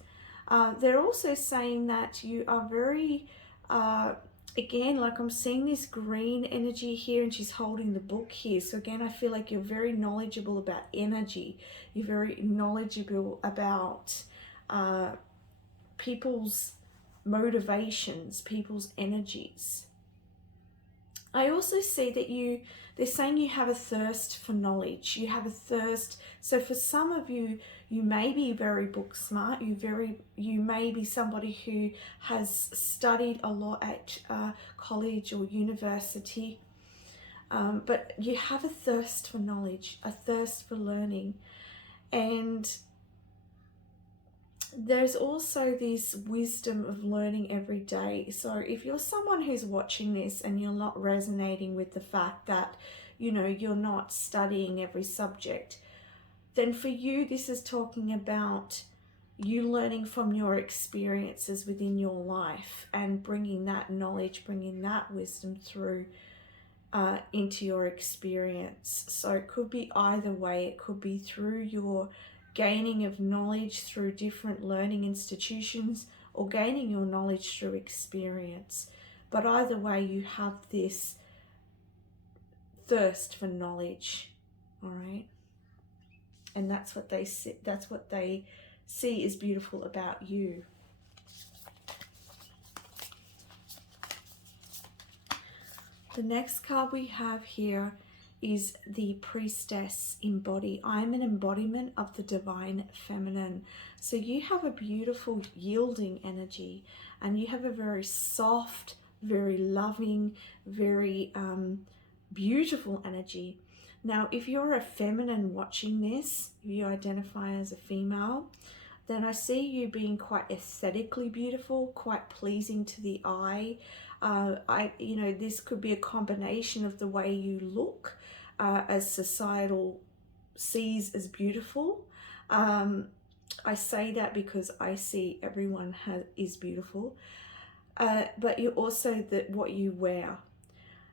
They're also saying that you are very, again, like I'm seeing this green energy here, and she's holding the book here. So again, I feel like you're very knowledgeable about energy. You're very knowledgeable about people's motivations, people's energies. I also see that they're saying you have a thirst for knowledge. You have a thirst. So for some of you, you may be very book smart. You may be somebody who has studied a lot at college or university. But you have a thirst for knowledge, a thirst for learning. And there's also this wisdom of learning every day. So if you're someone who's watching this and you're not resonating with the fact that, you know, you're not studying every subject, then for you, this is talking about you learning from your experiences within your life and bringing that knowledge, bringing that wisdom through into your experience. So it could be either way. It could be through your gaining of knowledge through different learning institutions, or gaining your knowledge through experience. But either way, you have this thirst for knowledge, all right? And that's what they see is beautiful about you. The next card we have here is the Priestess embody. I'm an embodiment of the divine feminine. So you have a beautiful yielding energy, and you have a very soft, very loving, very beautiful energy. Now, if you're a feminine watching this, if you identify as a female, then I see you being quite aesthetically beautiful, quite pleasing to the eye. This could be a combination of the way you look, as societal sees as beautiful. I say that because I see everyone is beautiful, but you also what you wear.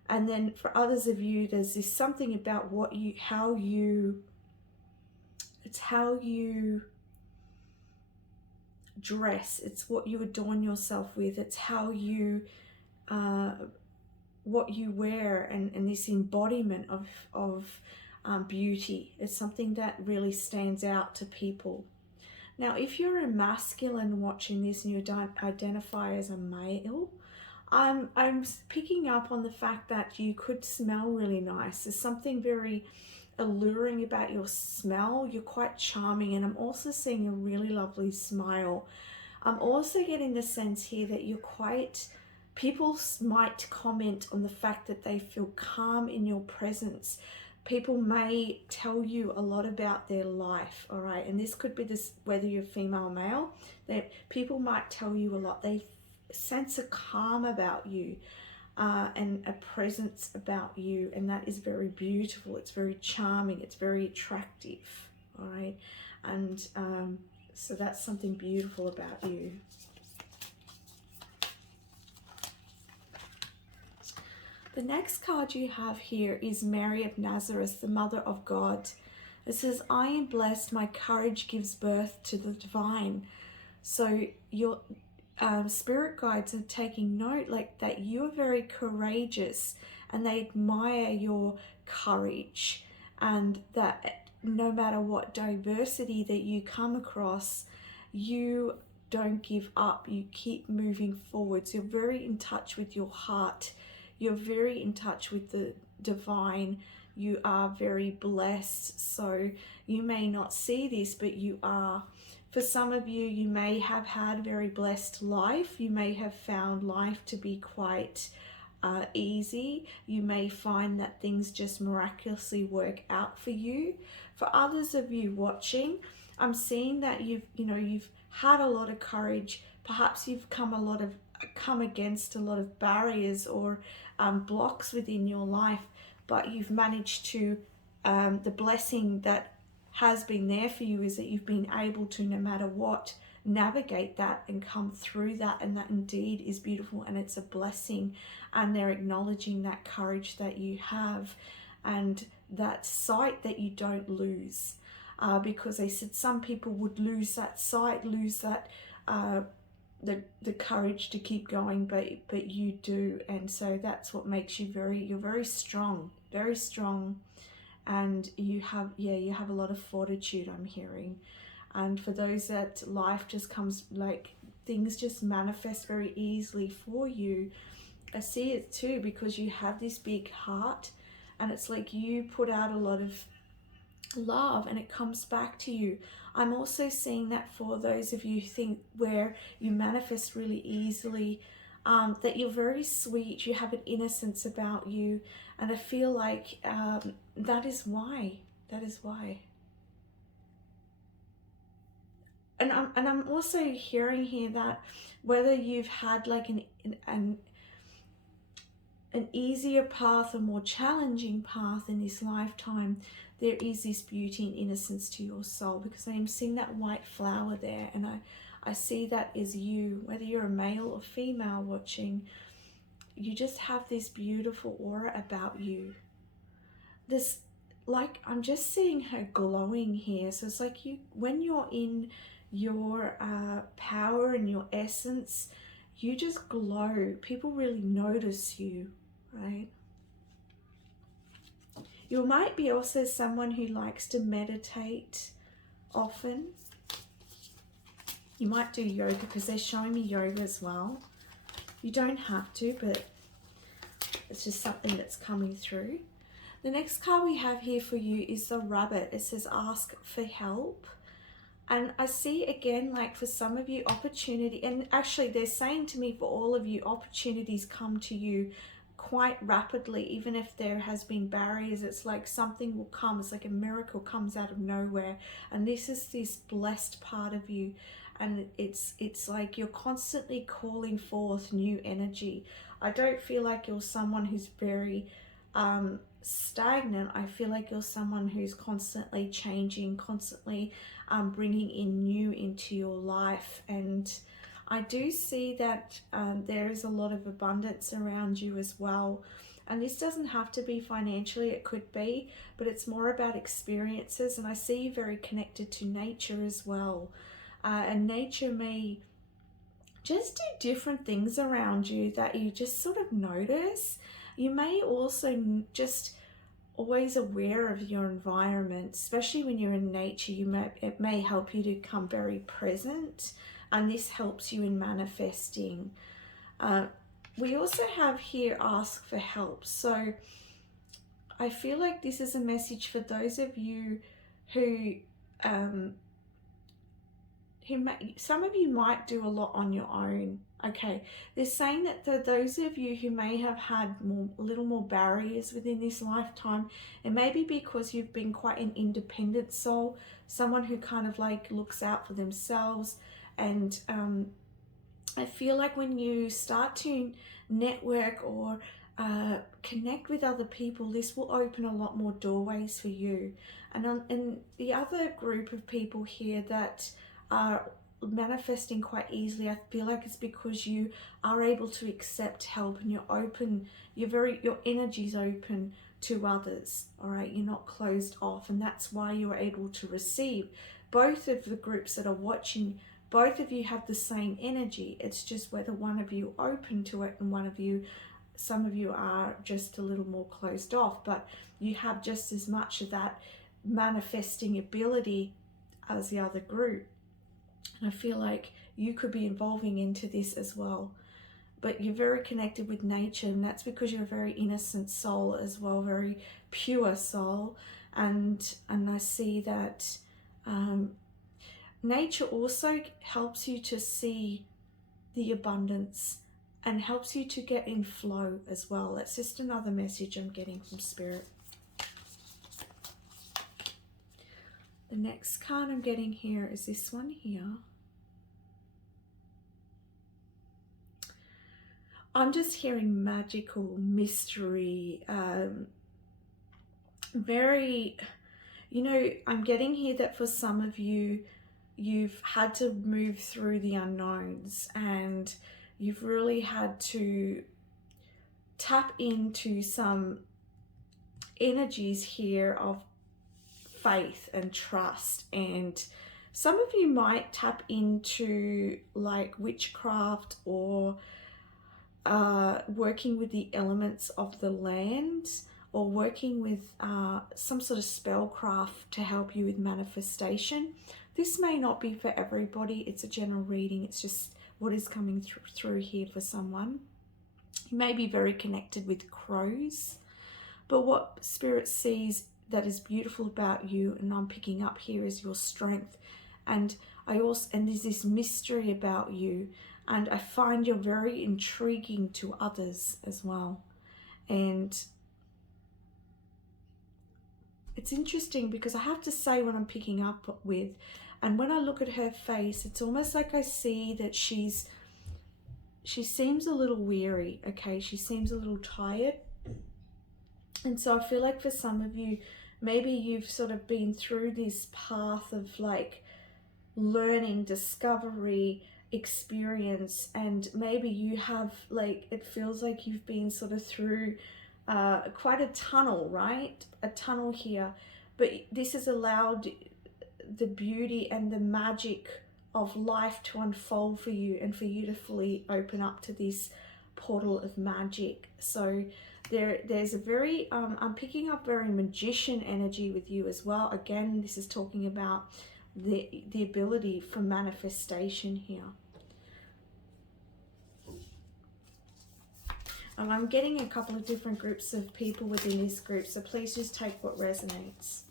And then for others of you, there's this something about how you dress. It's what you adorn yourself with. It's how you what you wear, and this embodiment of beauty. It's something that really stands out to people. Now, if you're a masculine watching this and you don't identify as a male, I'm picking up on the fact that you could smell really nice. There's something very alluring about your smell. You're quite charming, and I'm also seeing a really lovely smile. I'm also getting the sense here that you're quite... People might comment on the fact that they feel calm in your presence. People may tell you a lot about their life, all right? And this could be this, whether you're female or male, that people might tell you a lot. They sense a calm about you and a presence about you, and that is very beautiful. It's very charming. It's very attractive, all right? And so that's something beautiful about you. The next card you have here is Mary of Nazareth, the Mother of God. It says, I am blessed, my courage gives birth to the divine. So your spirit guides are taking note like that you are very courageous, and they admire your courage, and that no matter what diversity that you come across, you don't give up, you keep moving forwards. You're very in touch with your heart. You're very in touch with the divine. You are very blessed. So you may not see this, but you are. For some of you, you may have had a very blessed life. You may have found life to be quite easy. You may find that things just miraculously work out for you. For others of you watching, I'm seeing that you've had a lot of courage. Perhaps you've come against a lot of barriers or blocks within your life, but you've managed to, the blessing that has been there for you is that you've been able to, no matter what, navigate that and come through that, and that indeed is beautiful and it's a blessing. And they're acknowledging that courage that you have and that sight that you don't lose, because they said some people would lose that sight, lose that the courage to keep going, but you do. And so that's what makes you you're very strong, and you have a lot of fortitude, I'm hearing. And for those that life just comes, like things just manifest very easily for you, I see it too, because you have this big heart, and it's like you put out a lot of love and it comes back to you. I'm also seeing that for those of you think where you manifest really easily, that you're very sweet, you have an innocence about you, and I feel like that is why. And I'm also hearing here that whether you've had like an easier path, a more challenging path in this lifetime, there is this beauty and innocence to your soul, because I am seeing that white flower there, and I see that as you, whether you're a male or female watching, you just have this beautiful aura about you. This, like, I'm just seeing her glowing here. So it's like you, when you're in your power and your essence, you just glow. People really notice you, right? You might be also someone who likes to meditate often. You might do yoga, because they're showing me yoga as well. You don't have to, but it's just something that's coming through. The next card we have here for you is the rabbit. It says ask for help. And I see again, like for some of you, opportunity, and actually they're saying to me for all of you, opportunities come to you quite rapidly. Even if there has been barriers, it's like something will come. It's like a miracle comes out of nowhere, and this is this blessed part of you, and it's like you're constantly calling forth new energy. I don't feel like you're someone who's very stagnant. I feel like you're someone who's constantly changing, constantly bringing in new into your life. And I do see that there is a lot of abundance around you as well. And this doesn't have to be financially, it could be, but it's more about experiences. And I see you very connected to nature as well. And nature may just do different things around you that you just sort of notice. You may also just always aware of your environment, especially when you're in nature. It may help you to become very present, and this helps you in manifesting. We also have here ask for help. So I feel like this is a message for those of you who some of you might do a lot on your own. Okay, they're saying that for those of you who may have had a little more barriers within this lifetime, it may be because you've been quite an independent soul, someone who kind of like looks out for themselves. And I feel like when you start to network or connect with other people, this will open a lot more doorways for you. And the other group of people here that are manifesting quite easily, I feel like it's because you are able to accept help, and you're open, your energy's open to others. All right, you're not closed off, and that's why you're able to receive. Both of the groups that are watching, both of you have the same energy. It's just whether one of you are open to it, and some of you are just a little more closed off, but you have just as much of that manifesting ability as the other group. And I feel like you could be evolving into this as well. But you're very connected with nature, and that's because you're a very innocent soul as well, very pure soul. And I see that nature also helps you to see the abundance and helps you to get in flow as well. That's just another message I'm getting from Spirit. The next card I'm getting here is this one here. I'm just hearing magical, mystery, very, you know, I'm getting here that for some of you, you've had to move through the unknowns, and you've really had to tap into some energies here of faith and trust. And some of you might tap into like witchcraft or working with the elements of the land, or working with some sort of spellcraft to help you with manifestation. This may not be for everybody. It's a general reading. It's just what is coming through here for someone. You may be very connected with crows, but what Spirit sees that is beautiful about you, and I'm picking up here, is your strength. And there's this mystery about you, and I find you're very intriguing to others as well. And it's interesting because I have to say what I'm picking up with, and when I look at her face, it's almost like I see that she seems a little weary, okay? She seems a little tired. And so I feel like for some of you, maybe you've sort of been through this path of like learning, discovery, experience, and maybe you have like, it feels like you've been sort of through quite a tunnel, right? A tunnel here, but this has allowed the beauty and the magic of life to unfold for you, and for you to fully open up to this portal of magic. So there's a very I'm picking up very magician energy with you as well. Again, this is talking about the ability for manifestation here. And I'm getting a couple of different groups of people within this group, so please just take what resonates.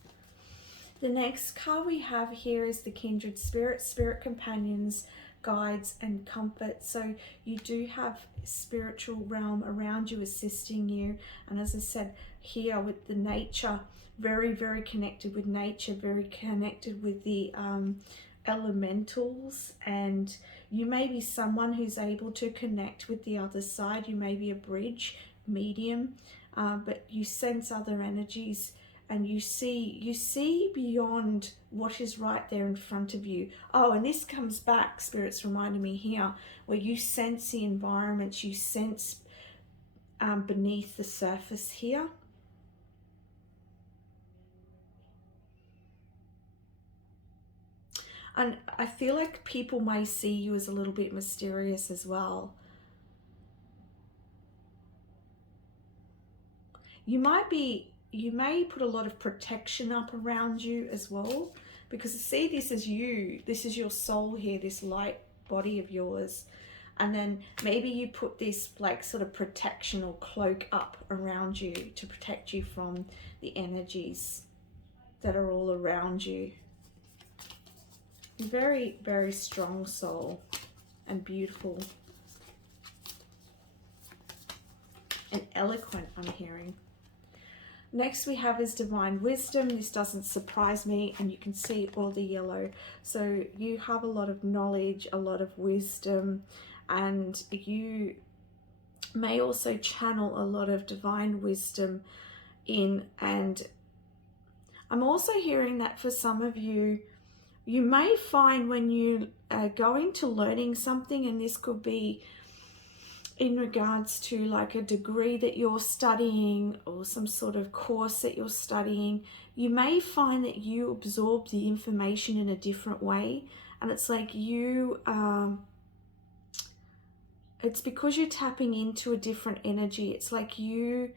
The next card we have here is the Kindred Spirit, Spirit Companions, Guides and Comfort. So you do have spiritual realm around you assisting you. And as I said here with the nature, very, very connected with nature, very connected with the elementals. And you may be someone who's able to connect with the other side. You may be a bridge, medium, but you sense other energies, and you see beyond what is right there in front of you. Oh, and this comes back, Spirit's reminding me here, where you sense the environment, you sense beneath the surface here. And I feel like people may see you as a little bit mysterious as well. You may put a lot of protection up around you as well, because see, this is you, this is your soul here, this light body of yours. And then maybe you put this like sort of protection or cloak up around you to protect you from the energies that are all around you. Very, very strong soul, and beautiful and eloquent, I'm hearing. Next we have is Divine Wisdom. This doesn't surprise me, and you can see all the yellow. So you have a lot of knowledge, a lot of wisdom, and you may also channel a lot of divine wisdom in. And I'm also hearing that for some of you, you may find when you are going to learning something, and this could be in regards to like a degree that you're studying or some sort of course that you're studying, you may find that you absorb the information in a different way. And it's like you, it's because you're tapping into a different energy. It's like you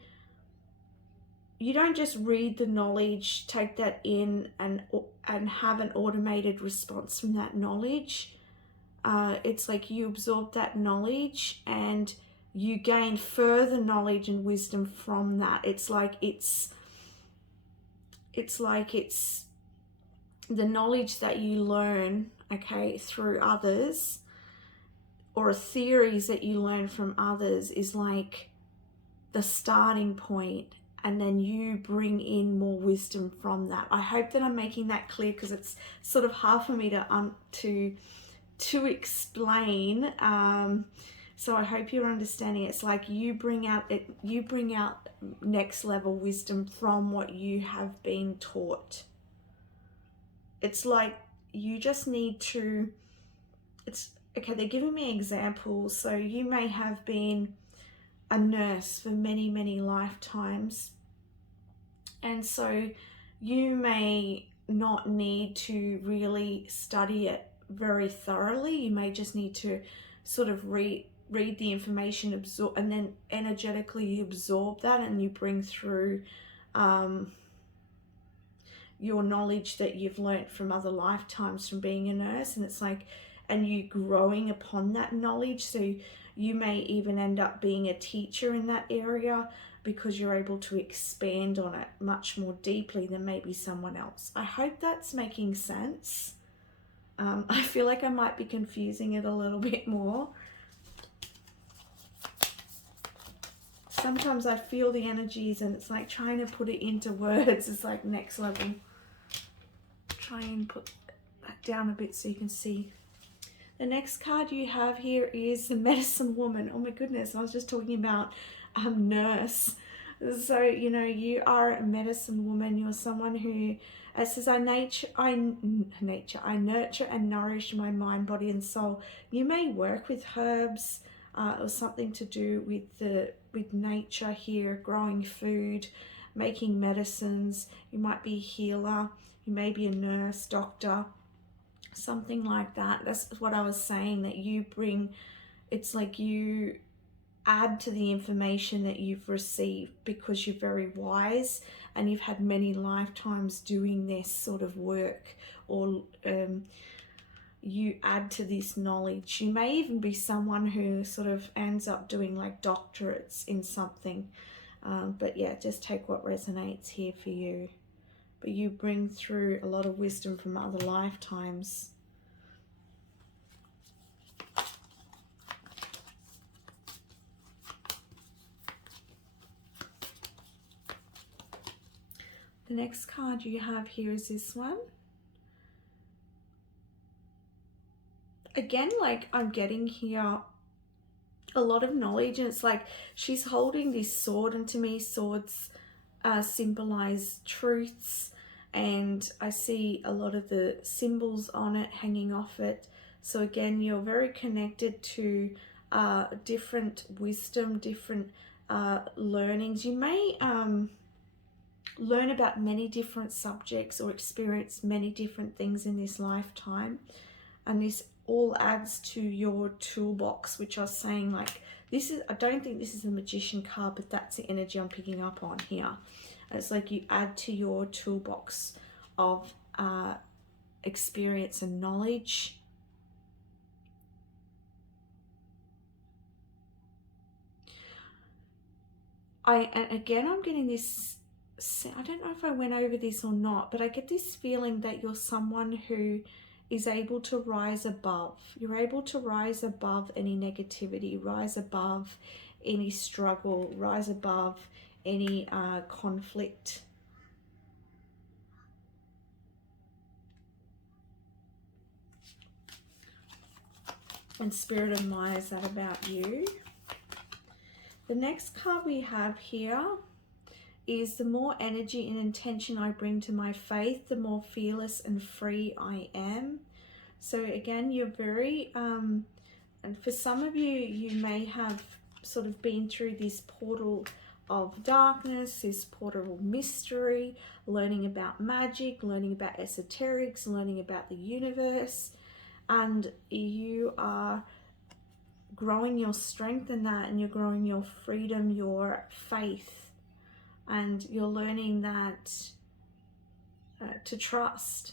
don't just read the knowledge, take that in and have an automated response from that knowledge. It's like you absorb that knowledge and you gain further knowledge and wisdom from that. It's like it's the knowledge that you learn, okay, through others, or theories that you learn from others, is like the starting point, and then you bring in more wisdom from that. I hope that I'm making that clear, because it's sort of hard for me to explain, So I hope you're understanding. It's like you bring out next level wisdom from what you have been taught. It's like you just need to, it's okay, they're giving me examples. So you may have been a nurse for many, many lifetimes. And so you may not need to really study it very thoroughly. You may just need to sort of read the information, absorb, and then energetically absorb that, and you bring through your knowledge that you've learnt from other lifetimes from being a nurse. And it's like, and you growing upon that knowledge. So you may even end up being a teacher in that area, because you're able to expand on it much more deeply than maybe someone else. I hope that's making sense. I feel like I might be confusing it a little bit more. Sometimes I feel the energies and it's like trying to put it into words is like next level. Try and put that down a bit so you can see. The next card you have here is the Medicine Woman. Oh my goodness, I was just talking about nurse. So, you know, you are a medicine woman. You're someone who, it says, I nurture and nourish my mind, body, and soul. You may work with herbs or something to do with nature here, growing food, making medicines. You might be a healer. You may be a nurse, doctor, something like that. That's what I was saying, that you bring, it's like you add to the information that you've received because you're very wise and you've had many lifetimes doing this sort of work, or you add to this knowledge. You may even be someone who sort of ends up doing like doctorates in something, but yeah, just take what resonates here for you. But you bring through a lot of wisdom from other lifetimes. The next card you have here is this one. Again, like I'm getting here a lot of knowledge, and it's like she's holding this sword, and to me swords symbolize truths, and I see a lot of the symbols on it hanging off it. So again, you're very connected to different wisdom, different learnings. You may learn about many different subjects or experience many different things in this lifetime, and this all adds to your toolbox, which I was saying, like, this is, I don't think this is a magician card, but that's the energy I'm picking up on here. It's like you add to your toolbox of experience and knowledge. And again, I'm getting this, I don't know if I went over this or not, but I get this feeling that you're someone who is able to rise above. You're able to rise above any negativity, rise above any struggle, rise above any conflict. And Spirit of Mine, is that about you? The next card we have here is the more energy and intention I bring to my faith, the more fearless and free I am. So again, you're very, and for some of you, you may have sort of been through this portal of darkness, this portal of mystery, learning about magic, learning about esoterics, learning about the universe, and you are growing your strength in that, and you're growing your freedom, your faith, and you're learning that to trust.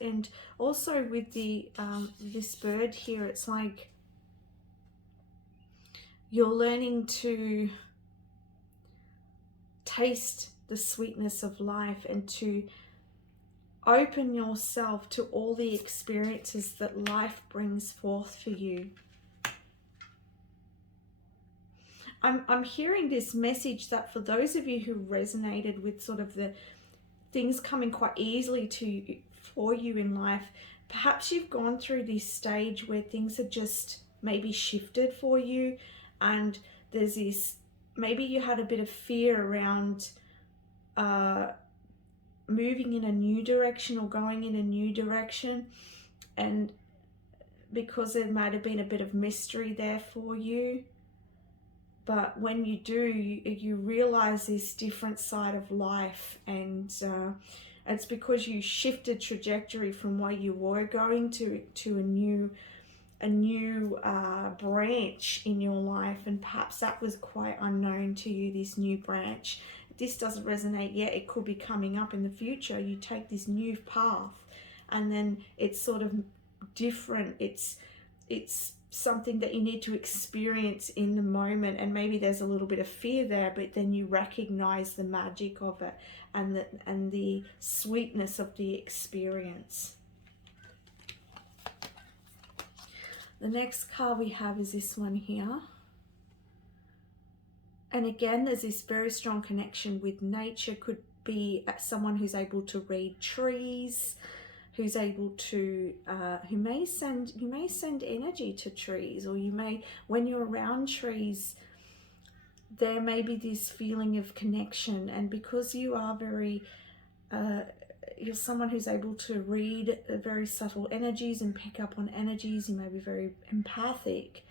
And also with the this bird here, it's like you're learning to taste the sweetness of life and to open yourself to all the experiences that life brings forth for you. I'm hearing this message that for those of you who resonated with sort of the things coming quite easily for you in life, perhaps you've gone through this stage where things are just maybe shifted for you, and there's this, maybe you had a bit of fear around moving in a new direction or going in a new direction, and because there might have been a bit of mystery there for you. But when you do, you realize this different side of life, and it's because you shifted trajectory from where you were going to a new branch in your life, and perhaps that was quite unknown to you, this new branch. If this doesn't resonate yet, it could be coming up in the future. You take this new path, and then it's sort of different. It's something that you need to experience in the moment, and maybe there's a little bit of fear there, but then you recognize the magic of it and the sweetness of the experience. The next card we have is this one here. And again, there's this very strong connection with nature. Could be someone who's able to read trees, who's able to, who may send energy to trees, or you may, when you're around trees, there may be this feeling of connection. And because you are very, you're someone who's able to read very subtle energies and pick up on energies, you may be very empathic.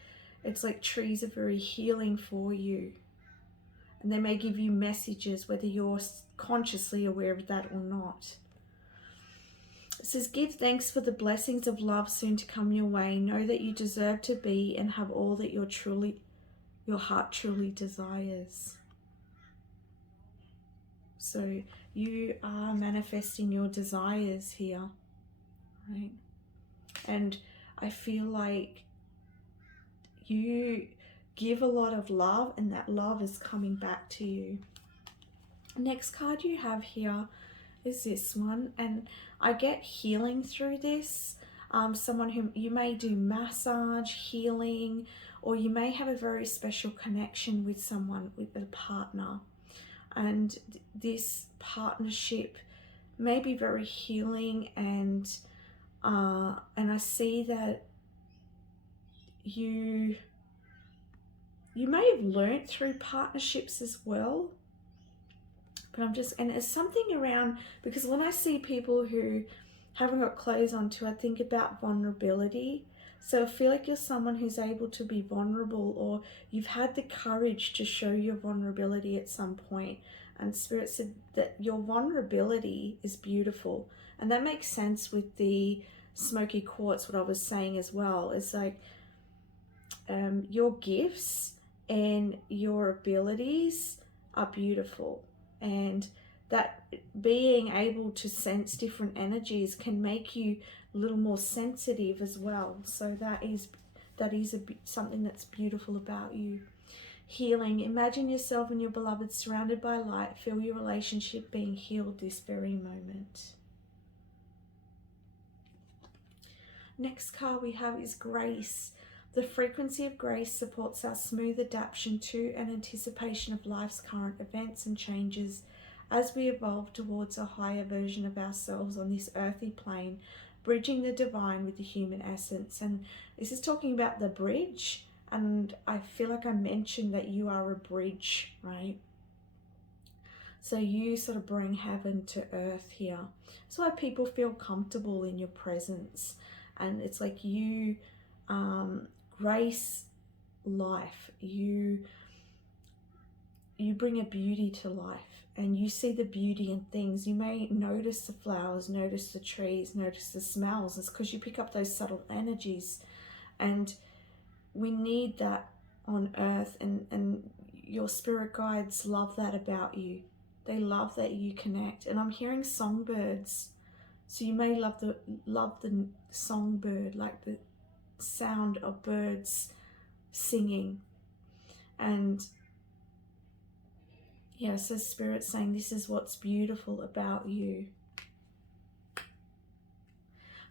It's like trees are very healing for you. And they may give you messages, whether you're consciously aware of that or not. It says, give thanks for the blessings of love soon to come your way. Know that you deserve to be and have all that your heart truly desires. So you are manifesting your desires here, right? And I feel like you give a lot of love, and that love is coming back to you. Next card you have here is this one, and I get healing through this. Someone who you may do massage, healing, or you may have a very special connection with someone, with a partner, and this partnership may be very healing. And I see that you may have learnt through partnerships as well. But and it's something around, because when I see people who haven't got clothes on too, I think about vulnerability. So I feel like you're someone who's able to be vulnerable, or you've had the courage to show your vulnerability at some point. And Spirit said that your vulnerability is beautiful. And that makes sense with the smoky quartz, what I was saying as well. It's like your gifts and your abilities are beautiful. And that being able to sense different energies can make you a little more sensitive as well. So that is something that's beautiful about you. Healing. Imagine yourself and your beloved surrounded by light. Feel your relationship being healed this very moment. Next card we have is grace. The frequency of grace supports our smooth adaptation to and anticipation of life's current events and changes as we evolve towards a higher version of ourselves on this earthly plane, bridging the divine with the human essence. And this is talking about the bridge, and I feel like I mentioned that you are a bridge, right? So you sort of bring heaven to earth here. That's why people feel comfortable in your presence. And it's like you grace life. You bring a beauty to life, and you see the beauty in things. You may notice the flowers, notice the trees, notice the smells. It's because you pick up those subtle energies, and we need that on earth, and your spirit guides love that about you. They love that you connect. And I'm hearing songbirds, so you may love the songbird, like the sound of birds singing. And yeah, so Spirit's saying this is what's beautiful about you.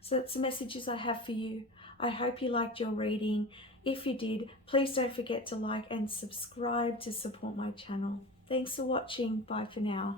So that's the messages I have for you. I hope you liked your reading. If you did, please don't forget to like and subscribe to support my channel. Thanks for watching. Bye for now.